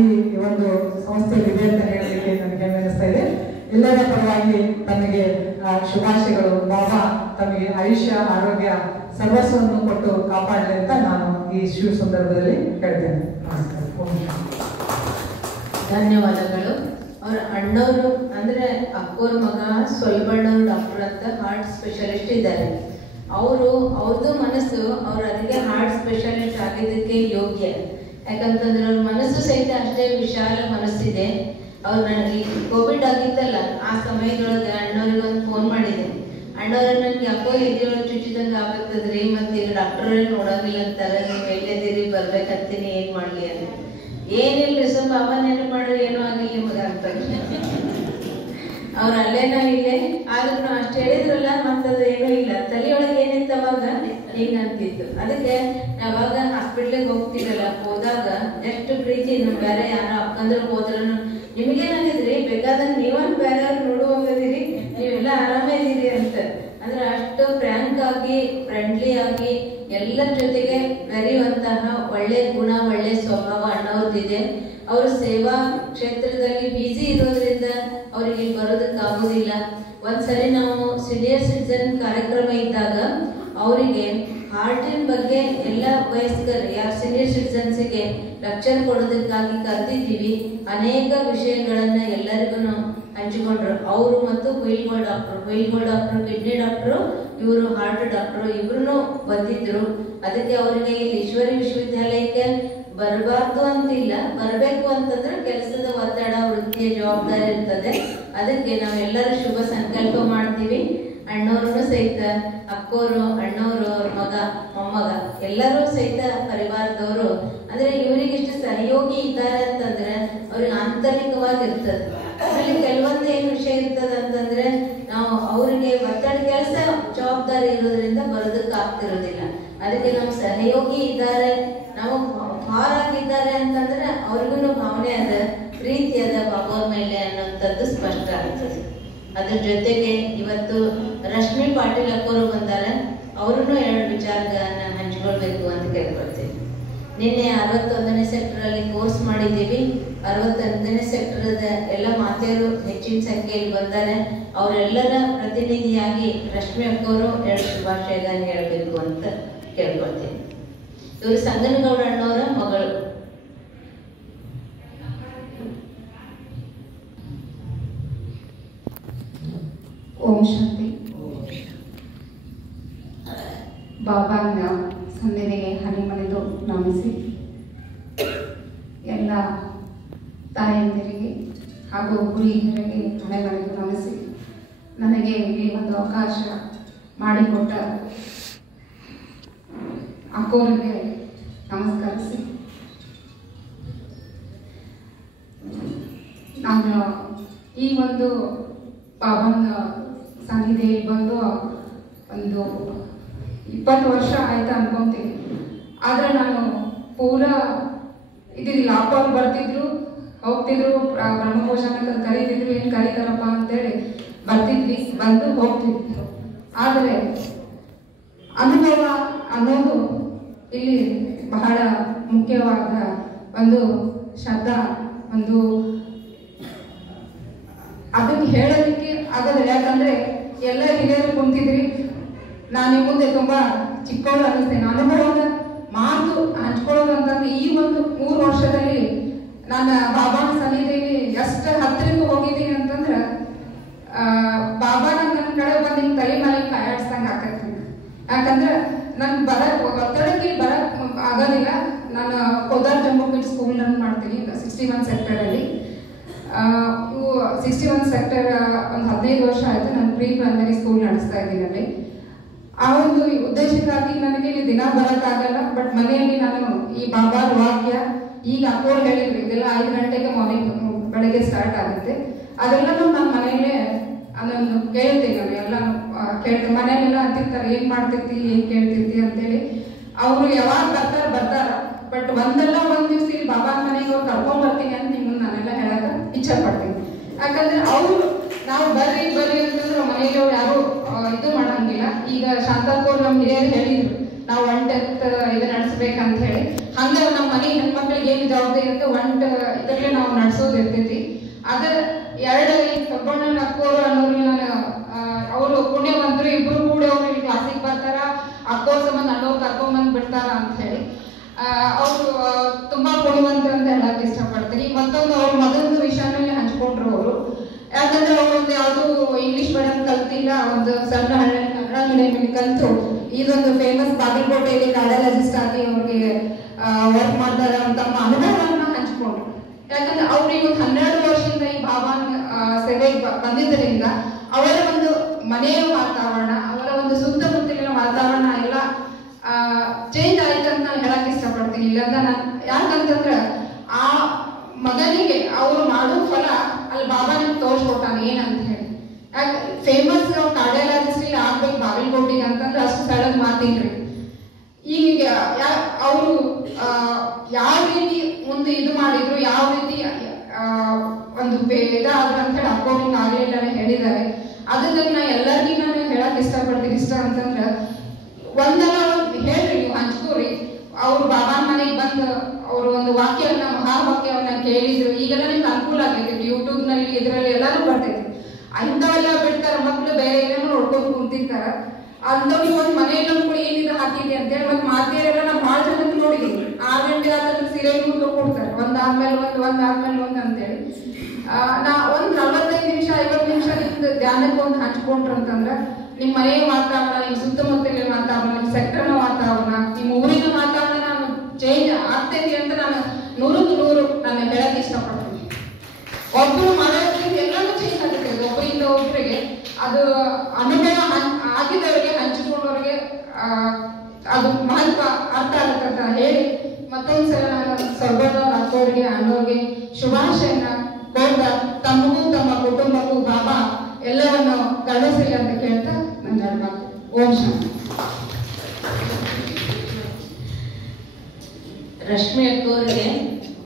ಈ ಒಂದು ಸಂಸ್ಥೆಯಲ್ಲಿದೆ ಅಂತ ಹೇಳಲಿಕ್ಕೆ ನನಗೆ ಅನಿಸ್ತಾ ಇದೆ. ಎಲ್ಲರ ಪರವಾಗಿ ತಮಗೆ ಶುಭಾಶಯಗಳು. ಬಾಬಾ ತಮಗೆ ಆಯುಷ್ಯ ಆರೋಗ್ಯ ಸರ್ವಸ್ವವನ್ನು ಕೊಟ್ಟು ಕಾಪಾಡಲಿ ಅಂತ ನಾನು ಈ ಶುಭ ಸಂದರ್ಭದಲ್ಲಿ ಹೇಳ್ತೇನೆ. ನಮಸ್ಕಾರ. ಧನ್ಯವಾದಗಳು. ಅವ್ರ ಅಣ್ಣವರು ಅಂದ್ರೆ ಅಕ್ಕೋರ್ ಮಗ ಸೊಲ್ಬಣ್ಣವ್ರ ಡಾಕ್ಟರ್ ಅಂತ ಹಾರ್ಟ್ ಸ್ಪೆಷಲಿಸ್ಟ್ ಇದ್ದಾರೆ. ಅವ್ರದ್ದು ಮನಸ್ಸು ಅದಕ್ಕೆ ಹಾರ್ಟ್ ಸ್ಪೆಷಲಿಸ್ಟ್ ಆಗಿದ್ದಕ್ಕೆ ಯೋಗ್ಯ. ಯಾಕಂತಂದ್ರೆ ಅವ್ರ ಮನಸ್ಸು ಸಹಿತ ಅಷ್ಟೇ ವಿಶಾಲ ಮನಸ್ಸಿದೆ. ಅವ್ರು ನನಗೆ ಕೋವಿಡ್ ಆಗಿತ್ತಲ್ಲ ಆ ಸಮಯದೊಳಗೆ ಅಣ್ಣವ್ರಿಗೆ ಒಂದು ಫೋನ್ ಮಾಡಿದೆ. ಅಣ್ಣವ್ರ ನನ್ಗೆ ಯಾಕೋ ಎದೆಯೊಳಗೆ ಚುಚ್ಚಿದಂಗೆ ಆಗತ್ತದ್ರಿ, ಮತ್ತೆ ಈಗ ಡಾಕ್ಟರೇ ನೋಡಂಗಿಲ್ಲ ಅಂತಾರೆ, ನೀವು ಎಲ್ಲದಿರಿ ಬರ್ಬೇಕಂತೀನಿ, ಏನ್ ಮಾಡ್ಲಿ ಅಂತ. ಏನಿಲ್ರಿ ಸ್ವಲ್ಪ ಬಾಬಾ ನೆನಪು ಮಾಡ್ರಿ, ಏನೋ ಆಗಿಲ್ಲ ನಿಮಗ ಅಂತ. ಅವ್ರು ಅಲ್ಲೇನೋ ಇಲ್ಲೇ ಆದ್ರೂ ಅಷ್ಟು ಹೇಳಿದ್ರಲ್ಲ, ಮತ್ತದು ಏನೂ ಇಲ್ಲ, ತಲೆಯೊಳಗೆ ಏನಿತ್ತು ಅವಾಗ ಹಿಂಗ ಅಂತಿತ್ತು. ಅದಕ್ಕೆ ಯಾವಾಗ ಹಾಸ್ಪಿಟ್ಲಿಗೆ ಹೋಗ್ತಿರಲ್ಲ, ಹೋದಾಗ ಎಷ್ಟು ಪ್ರೀತಿ ನಮ್ ಬೇರೆ ಯಾರೋ ಅಕ್ಕಂದ್ರೆ ಹೋದ್ರೂ ನಿಮ್ಗೇನಾಗಿದ್ರಿ ಬೇಕಾದಂಗೆ ನೀವೊಂದು ಬೇರೆಯವ್ರು ನೋಡುವಂಗದಿರಿ, ನೀವೆಲ್ಲ ಆರಾಮೇ ಇದೀರಿ ಅಂತ. ಅಂದ್ರೆ ಅಷ್ಟು ಫ್ರ್ಯಾಂಕ್ ಆಗಿ ಫ್ರೆಂಡ್ಲಿ ಆಗಿ ಎಲ್ಲರ ಜೊತೆಗೆ ಬೆರೆಯುವಂತಹ ಒಳ್ಳೆ ಗುಣ ಒಳ್ಳೆ ಸ್ವಭಾವ ಅಣ್ಣವ್ರದ್ದಿದೆ. ಅವರು ಸೇವಾ ಕ್ಷೇತ್ರದಲ್ಲಿ ಬಿಜಿ ಇರೋದ್ರಿಂದ ಅವರಿಗೆ ಬರೋದಕ್ಕಾಗೋದಿಲ್ಲ. ಒಂದ್ಸರಿ ನಾವು ಸೀನಿಯರ್ ಸಿಟಿಜನ್ ಕಾರ್ಯಕ್ರಮ ಇದ್ದಾಗ ಅವರಿಗೆ ಹಾರ್ಟಿನ ಬಗ್ಗೆ ಎಲ್ಲ ವಯಸ್ಕರು ಯಾರು ಸೀನಿಯರ್ ಸಿಟಿಜನ್ಸ್ಗೆ ಲೆಕ್ಚರ್ ಕೊಡೋದಕ್ಕಾಗಿ ಕರೆದಿದ್ದೀವಿ. ಅನೇಕ ವಿಷಯಗಳನ್ನ ಎಲ್ಲರಿಗೂ ಹಂಚಿಕೊಂಡ್ರು. ಅವರು ಮತ್ತು ವೈಲ್ಗೋಲ್ಡ್ ಡಾಕ್ಟರ್ ಕಿಡ್ನಿ ಡಾಕ್ಟರು, ಇವರು ಹಾರ್ಟ್ ಡಾಕ್ಟರು, ಇಬ್ರು ಬಂದಿದ್ರು. ಅದಕ್ಕೆ ಅವರಿಗೆ ಇಲ್ಲಿ ಈಶ್ವರಿ ವಿಶ್ವವಿದ್ಯಾಲಯಕ್ಕೆ ಬರಬಾರ್ದು ಅಂತಿಲ್ಲ, ಬರಬೇಕು ಅಂತಂದ್ರೆ ಕೆಲಸದ ಒತ್ತಡ, ವೃತ್ತಿಯ ಜವಾಬ್ದಾರಿ ಇರ್ತದೆ. ಅದಕ್ಕೆ ನಾವೆಲ್ಲರೂ ಶುಭ ಸಂಕಲ್ಪ ಮಾಡ್ತೀವಿ. ಅಣ್ಣವ್ರನ್ನು ಸಹಿತ ಅಕ್ಕೋರು, ಅಣ್ಣವರು, ಅವ್ರ ಮಗ, ಮೊಮ್ಮಗ ಎಲ್ಲರೂ ಸಹಿತ ಪರಿವಾರದವರು. ಅಂದ್ರೆ ಇವರಿಗೆ ಇಷ್ಟು ಸಹಯೋಗಿ ಇದ್ದಾರೆ ಅಂತಂದ್ರೆ ಅವ್ರಿಗೆ ಆಂತರಿಕವಾಗಿರ್ತದೆ. ಅದರಲ್ಲಿ ಕೆಲವೊಂದು ಏನು ವಿಷಯ ಇರ್ತದೆ ಅಂತಂದ್ರೆ ನಾವು ಅವರಿಗೆ ಒತ್ತಡ ಕೆಲಸ ಜವಾಬ್ದಾರಿ ಇರೋದ್ರಿಂದ ಬರೋದಕ್ಕೆ ಆಗ್ತಿರೋದಿಲ್ಲ. ಅದಕ್ಕೆ ನಮ್ಮ ಸಹಯೋಗಿ ಇದ್ದಾರೆ, ನಾವು ಭಾರಾಗಿದ್ದಾರೆ ಅಂತಂದ್ರೆ ಅವ್ರಿಗೂ ಭಾವನೆ ಅದ, ಪ್ರೀತಿ ಅದ ಬಾಬಾ ಮೇಲೆ ಅನ್ನೋಂಥದ್ದು ಸ್ಪಷ್ಟ ಆಗ್ತದೆ. ಅದ್ರ ಜೊತೆಗೆ ಇವತ್ತು ರಶ್ಮಿ ಪಾಟೀಲ್ ಅಕ್ಕೋರು ಬಂದಾರೆ, ಅವ್ರನ್ನು 2 ವಿಚಾರಗಳನ್ನ ಹಂಚ್ಕೊಳ್ಬೇಕು ಅಂತ ಕೇಳ್ಕೊಳ್ತೀನಿ. ನಿನ್ನೆ 61ನೇ ಸೆಕ್ಟರಲ್ಲಿ ಕೋರ್ಸ್ ಮಾಡಿದ್ದೀವಿ. 61ನೇ ಸೆಕ್ಟರದ ಎಲ್ಲ ಮಾತೆಯರು ಹೆಚ್ಚಿನ ಸಂಖ್ಯೆಯಲ್ಲಿ ಬಂದಾರೆ. ಅವರೆಲ್ಲರ ಪ್ರತಿನಿಧಿಯಾಗಿ ರಶ್ಮಿ ಅಕ್ಕೋರು 2 ಶುಭಾಶಯಗಳನ್ನು ಹೇಳಬೇಕು ಅಂತ ಕೇಳ್ಕೊಳ್ತೀನಿ. ಇವರು ಸಂಗನಗೌಡ ಅಣ್ಣವರ ಮಗಳು. ಓಂ ಶಾಂತಿ. ಬಾಬಾನ ಸನ್ನಿಧಿಗೆ ಹನಿಮಣಿದು ನಮಿಸಿ ಎಲ್ಲ ತಾಯಂದಿರಿಗೆ ಹಾಗೂ ಗುರುಹಿಯರಿಗೆ ಹಣೆಮಣಿದು ನಮಿಸಿ ನನಗೆ ಈ ಒಂದು ಅವಕಾಶ ಮಾಡಿಕೊಟ್ಟ ಅಕ್ಕೋರಿಗೆ ನಮಸ್ಕರಿಸಿ, ನಾನು ಈ ಒಂದು ಬಾಬಾನ ಸನ್ನಿಧಿಯಲ್ಲಿ ಬಂದು ಒಂದು 20 ವರ್ಷ ಆಯ್ತು ಅನ್ಕೊಂತೀನಿ. ಆದರೆ ನಾನು ಪೂರಾ ಇದಿಲ್ಲ, ಅಪ್ಪವ್ರು ಬರ್ತಿದ್ರು ಹೋಗ್ತಿದ್ರು, ಬ್ರಹ್ಮಪೋಷಣ ಕರೀತಿದ್ರು, ಏನು ಕರೀತಾರಪ್ಪ ಅಂತೇಳಿ ಬರ್ತಿದ್ವಿ, ಬಂದು ಹೋಗ್ತಿದ್ರು. ಆದರೆ ಅನುಭವ ಅನ್ನೋದು ಇಲ್ಲಿ ಬಹಳ ಮುಖ್ಯವಾದ ಒಂದು ಶಬ್ದ. ಒಂದು ಅದಕ್ಕೆ ಹೇಳೋದಕ್ಕೆ ಆಗೋದಿಲ್ಲ, ಯಾಕಂದ್ರೆ ಎಲ್ಲ ಹಿರಿಯರು ಕುಂತಿದ್ರಿ, ನಾನು ನಿಮ್ಮ ಮುಂದೆ ತುಂಬಾ ಚಿಕ್ಕವಳು ಅನ್ನಿಸ್ತೇನೆ. ಅನುಭವದ ಮಾತು ಹಂಚ್ಕೊಳ್ಳೋದು ಅಂತಂದ್ರೆ ಈ ಒಂದು 3 ವರ್ಷದಲ್ಲಿ ನಾನು ಬಾಬಾನ ಸನ್ನಿಧಿಯಲ್ಲಿ ಎಷ್ಟು ಹತ್ತಿರಕ್ಕೆ ಹೋಗಿದ್ದೀನಿ ಅಂತಂದ್ರೆ ಬಾಬಾ ನನ್ನ ಕಡೆ ಬಂದು ಹಿಂಗೆ ತಲೆ ಮೇಲೆ ಕಾಯಾಡ್ಸ್ದಂಗೆ ಆಗ್ತೈತಿ. ಯಾಕಂದ್ರೆ ನನ್ ಒತ್ತಡಕ್ಕೆ ಬರಕ್ ಆಗೋದಿಲ್ಲ. ನಾನು ಕೋದಾರ್ ಜಂಬೋ ಕಿಡ್ಸ್ ಸ್ಕೂಲ್ ರನ್ ಮಾಡ್ತೀನಿ 61 ಸೆಕ್ಟರಲ್ಲಿ. 61 ಸೆಕ್ಟರ್ ಒಂದು 15 ವರ್ಷ ಆಯ್ತು ನಾನು ಪ್ರೀ ಪ್ರೈಮರಿ ಸ್ಕೂಲ್ ನಡೆಸ್ತಾ ಇದ್ದೀನಿ ಅಲ್ಲಿ. ಆ ಒಂದು ಉದ್ದೇಶಕ್ಕಾಗಿ ನನಗೆ ಇಲ್ಲಿ ದಿನ ಬರೋಕ್ಕಾಗಲ್ಲ, ಬಟ್ ಮನೆಯಲ್ಲಿ ನಾನು ಈ ಬಾಬಾರ ವಾಕ್ಯ ಈಗ ಅಕ್ಕೋರು ಹೇಳಿದ್ರು, ಇದೆಲ್ಲ 5 ಗಂಟೆಗೆ ಮಾರ್ನಿಂಗ್ ಬೆಳಗ್ಗೆ ಸ್ಟಾರ್ಟ್ ಆಗುತ್ತೆ. ಅದೆಲ್ಲನೂ ನನ್ನ ಮನೆಯಲ್ಲೇ ಅದನ್ನು ಕೇಳ್ತೀನಿ. ನಾನು ಎಲ್ಲ ಕೇಳ್ತೀನಿ. ಮನೆಯಲ್ಲೆಲ್ಲ ಅಂತಿರ್ತಾರೆ, ಏನ್ ಮಾಡ್ತಿರ್ತಿ, ಏನ್ ಕೇಳ್ತಿರ್ತಿ ಅಂತೇಳಿ. ಅವರು ಯಾವಾಗ ಬರ್ತಾರ, ಬಟ್ ಒಂದಲ್ಲ ಒಂದ್ ದಿವ್ಸ ಇಲ್ಲಿ ಬಾಬಾನ ಮನೆಗೆ ಅವ್ರು ಕರ್ಕೊಂಡ್ ಬರ್ತೀನಿ ಅಂತ ನಿಮ್ಮನ್ನ ನಾನೆಲ್ಲ ಹೇಳಕ ಇಚ್ಛೆ ಪಡ್ತೀನಿ. ಯಾಕಂದ್ರೆ ಅವ್ರು ನಾವು ಬರ್ರಿ ಅಂತಂದ್ರೆ ಮನೆಗೆ ಅವ್ರು ಯಾರು ಇದು ಮಾಡಂಗಿಲ್ಲ. ಈಗ ಶಾಂತಪ್ಪವ್ರು ನಮ್ಮ ಹಿರಿಯರು ಹೇಳಿದ್ರು, ನಾವು 1/10 ಇದು ನಡೆಸ್ಬೇಕಂತ ಹೇಳಿ. ಹಂಗ ನಮ್ಮ ಮನೆ ಹೆಣ್ಮಕ್ಳಿಗೆ ಏನು ಜವಾಬ್ದಾರಿ ಇರುತ್ತೆ 1 ಇದರಲ್ಲೇ ನಾವು ನಡೆಸೋದು ಇರ್ತೈತಿ. ಅದ 2 ಕರ್ಕೊಂಡ್ ಅಕ್ಕೋರು ಅನ್ನೋರು ನಾನು ಅವರು ಪುಣ್ಯವಂತರು, ಇಬ್ರು ಕೂಡ ಅವ್ರು ಇಲ್ಲಿ ಕ್ಲಾಸಿಗೆ ಬರ್ತಾರ, ಅಕ್ಕೋರ್ ಸಂಬಂಧ ಅನ್ನೋರು ಕರ್ಕೊಂಡ್ ಬಂದ್ ಬಿಡ್ತಾರ ಅಂತ ಹೇಳಿ ಅವರು ತುಂಬಾ ಪುಣ್ಯವಂತರು ಅಂತ ಹೇಳಕ್ ಇಷ್ಟಪಡ್ತೀನಿ. ಮತ್ತೊಂದು ಅವ್ರ ಮಗನ ವಿಷಯನಲ್ಲಿ ಹಂಚ್ಕೊಂಡ್ರು ಅವರು. ಯಾಕಂದ್ರೆ ಅವ್ರು ಒಂದು ಯಾವ್ದು ಇಂಗ್ಲಿಷ್ ಮೀಡಿಯಂ ಕಲ್ತಿಲ್ಲ, ಒಂದು ಸಣ್ಣ ಹಳ್ಳಿ ಕನ್ನಡ ಮೀಡಿಯಂ ಕಲ್ತು ಇದೊಂದು ಫೇಮಸ್ ಬಾಗಲಕೋಟೆಯಲ್ಲಿ ಕಾರ್ಡಿಯಾಲಜಿಸ್ಟ್ ಆಗಿ ಅವ್ರಿಗೆ ವರ್ಕ್ ಮಾಡ್ತಾರೆ ಅಂತ ಅನುಭವವನ್ನ ಹಂಚ್ಕೊಂಡ್ರು. ಯಾಕಂದ್ರೆ ಅವ್ರಿಗೆ ಒಂದು 12 ವರ್ಷದಿಂದ ಈ ಬಾಬಾನ ಸೇವೆಗೆ ಬಂದಿದ್ದರಿಂದ ಅವರ ಒಂದು ಮನೆಯ ವಾತಾವರಣ, ಅವರ ಒಂದು ಸುತ್ತಮುತ್ತಲಿನ ವಾತಾವರಣ ಎಲ್ಲ ಚೇಂಜ್ ಆಯ್ತು ಅಂತ ನಾನು ಹೇಳಕ್ ಇಷ್ಟಪಡ್ತೀನಿ. ಇಲ್ಲಾಂದ್ರೆ ನಾನು ಯಾಕಂತಂದ್ರೆ ಆ ಮಗನಿಗೆ ಅವ್ರು ಮಾಡೋ ಫಲ ಅಲ್ಲಿ ಬಾಬಾ ನಿಮ್ಗೆ ತೋರ್ಸ್ಕೊಟ್ಟಾನ ಏನಂತ ಹೇಳಿ. ಯಾಕೆ ಫೇಮಸ್ ಕಾರ್ಡಿಯಾಲಜಿಸ್ಟ್ ಆಗ್ಬೇಕು ಬಾಗಲಕೋಟೆಗೆ ಅಂತಂದ್ರೆ ಅಷ್ಟು ಸಡನ್ ಮಾತಿನ್ರಿ. ಈಗ ಅವರು ಯಾವ ರೀತಿ ಮುಂದೆ ಇದು ಮಾಡಿದ್ರು, ಯಾವ ರೀತಿ ಒಂದು ಭೇದ ಆದ್ರು ಅಂತ ಹೇಳಿ ಅಪ್ಪವ್ರಿಗೆ ಆಗ್ಲಿಲ್ಲ ಹೇಳಿದ್ದಾರೆ. ಅದನ್ನ ನಾ ಎಲ್ಲರಿಗೂ ನಾನು ಹೇಳಕ್ ಇಷ್ಟಪಡ್ತೀನಿ. ಇಷ್ಟ ಅಂತಂದ್ರೆ ಒಂದಲ್ಲ ಒಂದು ಹೇಳ್ರಿ, ನೀವು ಹಂಚ್ಕೋರಿ. ಅವ್ರು ಬಾಬಾನ ಮನೆಗೆ ಬಂದು ಅವರು ಒಂದು ವಾಕ್ಯವನ್ನ ಮಹಾವಾಕ್ಯವನ್ನ ಕೇಳಿದ್ರು. ಈಗೆಲ್ಲ ನಿಮ್ಗೆ ಅನುಕೂಲ ಆಗೈತಿ, ಯೂಟ್ಯೂಬ್ ನಲ್ಲಿ ಇದರಲ್ಲಿ ಎಲ್ಲಾನು ಬರ್ತೈತಿ. ಇಂಥವೆಲ್ಲ ಬಿಡ್ತಾರ ಮಕ್ಳು, ಬೇರೆ ಏನೇನೋ ನೋಡ್ಕೊಂಡು ಕುಂತಿರ್ತಾರ. ಅಂಥವ್ರಿಗೆ ಒಂದು ಮನೆಯಲ್ಲೂ ಕೂಡ ಏನಿದೆ ಹಾಕಿದೆ ಅಂತೇಳಿ ಮತ್ತೆ ಮಾತೆಯರೆಲ್ಲ ನಾವು ಭಾಳ ಜನಕ್ಕೆ ನೋಡಿದೀವಿ. 6 ಗಂಟೆ ಆದ್ರೆ ಸೀರೆ ಕೊಡ್ತಾರೆ, ಒಂದಾದ್ಮೇಲೆ ಒಂದ್ ಅಂತೇಳಿ. ನಾ ಒಂದ್ 45 ನಿಮಿಷ 50 ನಿಮಿಷ ನಿಮ್ದು ಧ್ಯಾನಕ್ಕೆ ಒಂದು ಹಂಚ್ಕೊಂಡ್ರು ಅಂತಂದ್ರೆ ನಿಮ್ಮ ಮನೆಯ ವಾತಾವರಣ, ನಿಮ್ಮ ಸುತ್ತಮುತ್ತಲಿನ ವಾತಾವರಣ, ನಿಮ್ಮ ಸೆಕ್ಟರ್ನ ವಾತಾವರಣ, ನಿಮ್ಮ ಊರಿನ ವಾತಾವರಣ ನಾನು ಚೇಂಜ್ ಆಗ್ತೈತಿ ಅಂತ ನಾನು 100ಕ್ಕೆ 100 ನಾನು ಹೇಳಕ್ ಇಷ್ಟಪಡ್ತೀನಿ. ಒಬ್ಬರು ಮಾಡೋದ್ರಿಂದ ಎಲ್ಲಾನು ಚೇಂಜ್ ಆಗುತ್ತೆ. ಒಬ್ಬರಿಂದ ಒಬ್ಬರಿಗೆ ಅದು ಅನುಭವ ಆಗಿದವರಿಗೆ ಹಂಚಿಕೊಂಡವ್ರಿಗೆ ಅದು ಮಹತ್ವ ಅರ್ಥ ಆಗುತ್ತೆ ಅಂತ ಹೇಳಿ ಮತ್ತೊಂದ್ಸಲ ನಾನು ಸ್ವರ್ಗದ ಅಕ್ಕವ್ರಿಗೆ ಅಣ್ಣವ್ರಿಗೆ ಶುಭಾಶಯನ ಕೋರ್ತಾ ತಮಗೂ ತಮ್ಮ ಕುಟುಂಬಕ್ಕೂ ಬಾಬಾ ಎಲ್ಲವನ್ನು ಕರುಣಿಸಲಿ ಅಂತ ಕೇಳ್ತಾ ನನ್ನ ಮಾತು. ಓಂ ಶಾಂತಿ. ರಶ್ಮಿ ಅಕ್ಕವರಿಗೆ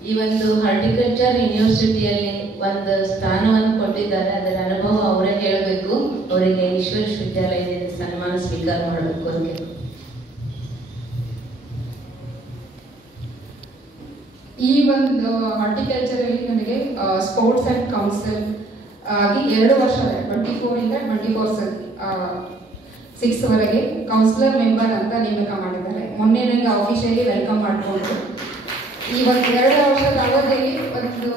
ಈ ಒಂದು ಹಾರ್ಟಿಕಲ್ಚರ್ ಯೂನಿವರ್ಸಿಟಿಯಲ್ಲಿ ಒಂದು ಸ್ಥಾನವನ್ನು ಕೊಟ್ಟಿದ್ದಾರೆ. ಅದರ ಅನುಭವ ಅವರೇ ಹೇಳಬೇಕು. ಅವರಿಗೆ ಈಶ್ವರ ವಿಶ್ವವಿದ್ಯಾಲಯದಿಂದ ಸನ್ಮಾನ ಸ್ವೀಕಾರ ಮಾಡಬೇಕು ಅಂತ. ಈ ಒಂದು ಹಾರ್ಟಿಕಲ್ಚರ್ ಅಲ್ಲಿ ನನಗೆ ಸ್ಪೋರ್ಟ್ಸ್ ಅಂಡ್ ಕೌನ್ಸಿಲ್ ಆಗಿ 2 ವರ್ಷ 24 ಇಂದ 6 ವರೆಗೆ ಕೌನ್ಸಿಲರ್ ಮೆಂಬರ್ ಅಂತ ನೇಮಕ ಮಾಡಿದ್ದಾರೆ. ಮೊನ್ನೆ ನನಗೆ ಆಫೀಷಿಯಲಿ ವೆಲ್ಕಮ್ ಮಾಡಿಕೊಂಡು ಈ ಒಂದು 2 ವರ್ಷದ ಅವಧಿಯಲ್ಲಿ ಒಂದು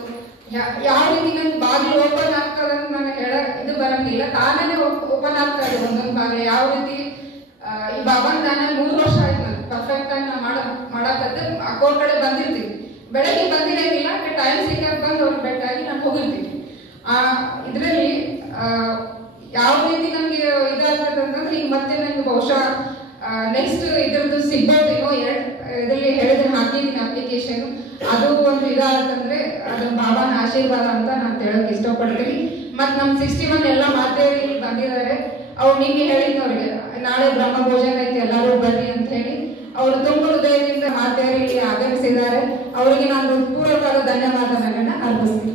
ಯಾವ ರೀತಿ ನನ್ನ ಬಾಗಿಲು ಓಪನ್ ಆಗ್ತದೆ ಅಂತ ನಾನು ಇದು ಬರಂಗಿಲ್ಲ, ತಾನೇ ಓಪನ್ ಆಗ್ತಾ ಇದೆ ಒಂದೊಂದು ಬಾಗಿಲು. ಯಾವ ರೀತಿ ಈ ಬಾಬಾನ್ ತಾನೇ 3 ವರ್ಷ ಆಯ್ತು ನಾನು ಪರ್ಫೆಕ್ಟ್ ಆಗಿ ನಾನು ಮಾಡಕತ್ತೆ ಅಕೋರ್ ಕಡೆ ಬಂದಿರ್ತೀನಿ. ಬೆಳಗ್ಗೆ ಬಂದಿರಂಗಿಲ್ಲ, ಟೈಮ್ ಸಿಕ್ಕಾಗ ಬಂದು ಅವ್ರಿಗೆ ಬೆಟ್ಟಾಗಿ ನಾನು ಹೋಗಿರ್ತೀನಿ. ಇದರಲ್ಲಿ ಯಾವ ರೀತಿ ನಮ್ಗೆ ಇದಾಗ್ತದೆ ಅಂತಂದ್ರೆ ಈಗ ಮತ್ತೆ ನಂಗೆ ಬಹುಶಃ ನೆಕ್ಸ್ಟ್ ಇದ್ರದ್ದು ಸಿಗ್ಬೋದೇನೋ. ಇದರಲ್ಲಿ ಹೇಳಿದ್ರೆ ಹಾಕಿದ್ದೀನಿ ಅಪ್ಲಿಕೇಶನ್. ಅದು ಒಂದು ಇದಾಗತ್ತಂದ್ರೆ ಅದು ಬಾಬಾನ ಆಶೀರ್ವಾದ ಅಂತ ನಾನು ಹೇಳಕ್ ಇಷ್ಟಪಡ್ತೀನಿ. ಮತ್ತು ನಮ್ಮ 61 ಎಲ್ಲ ಮಾತೆಯರು ಇಲ್ಲಿ ಬಂದಿದ್ದಾರೆ. ಅವ್ರು ನಿನ್ನೆ ಹೇಳಿದ್ದವ್ರಿಗೆ ನಾಳೆ ಬ್ರಹ್ಮ ಭೋಜನ ಐತೆ ಎಲ್ಲರೂ ಬರ್ರಿ ಅಂತ ಹೇಳಿ ಅವರು ತುಂಬ ಹೃದಯದಿಂದ ಮಾತೆಯರು ಇಲ್ಲಿ ಆಗಮಿಸಿದ್ದಾರೆ. ಅವರಿಗೆ ನಾನು ಪೂರ್ವಕವಾದ ಧನ್ಯವಾದಗಳನ್ನು ಅರ್ಪಿಸ್ತೀನಿ.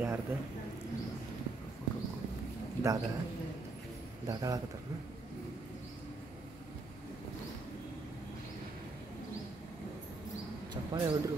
ಯಾರ್ದು ದಾದ ಆಗತ್ತಾರ ಚಪ್ಪಾಳೆ ಹೊಡ್ರಿ.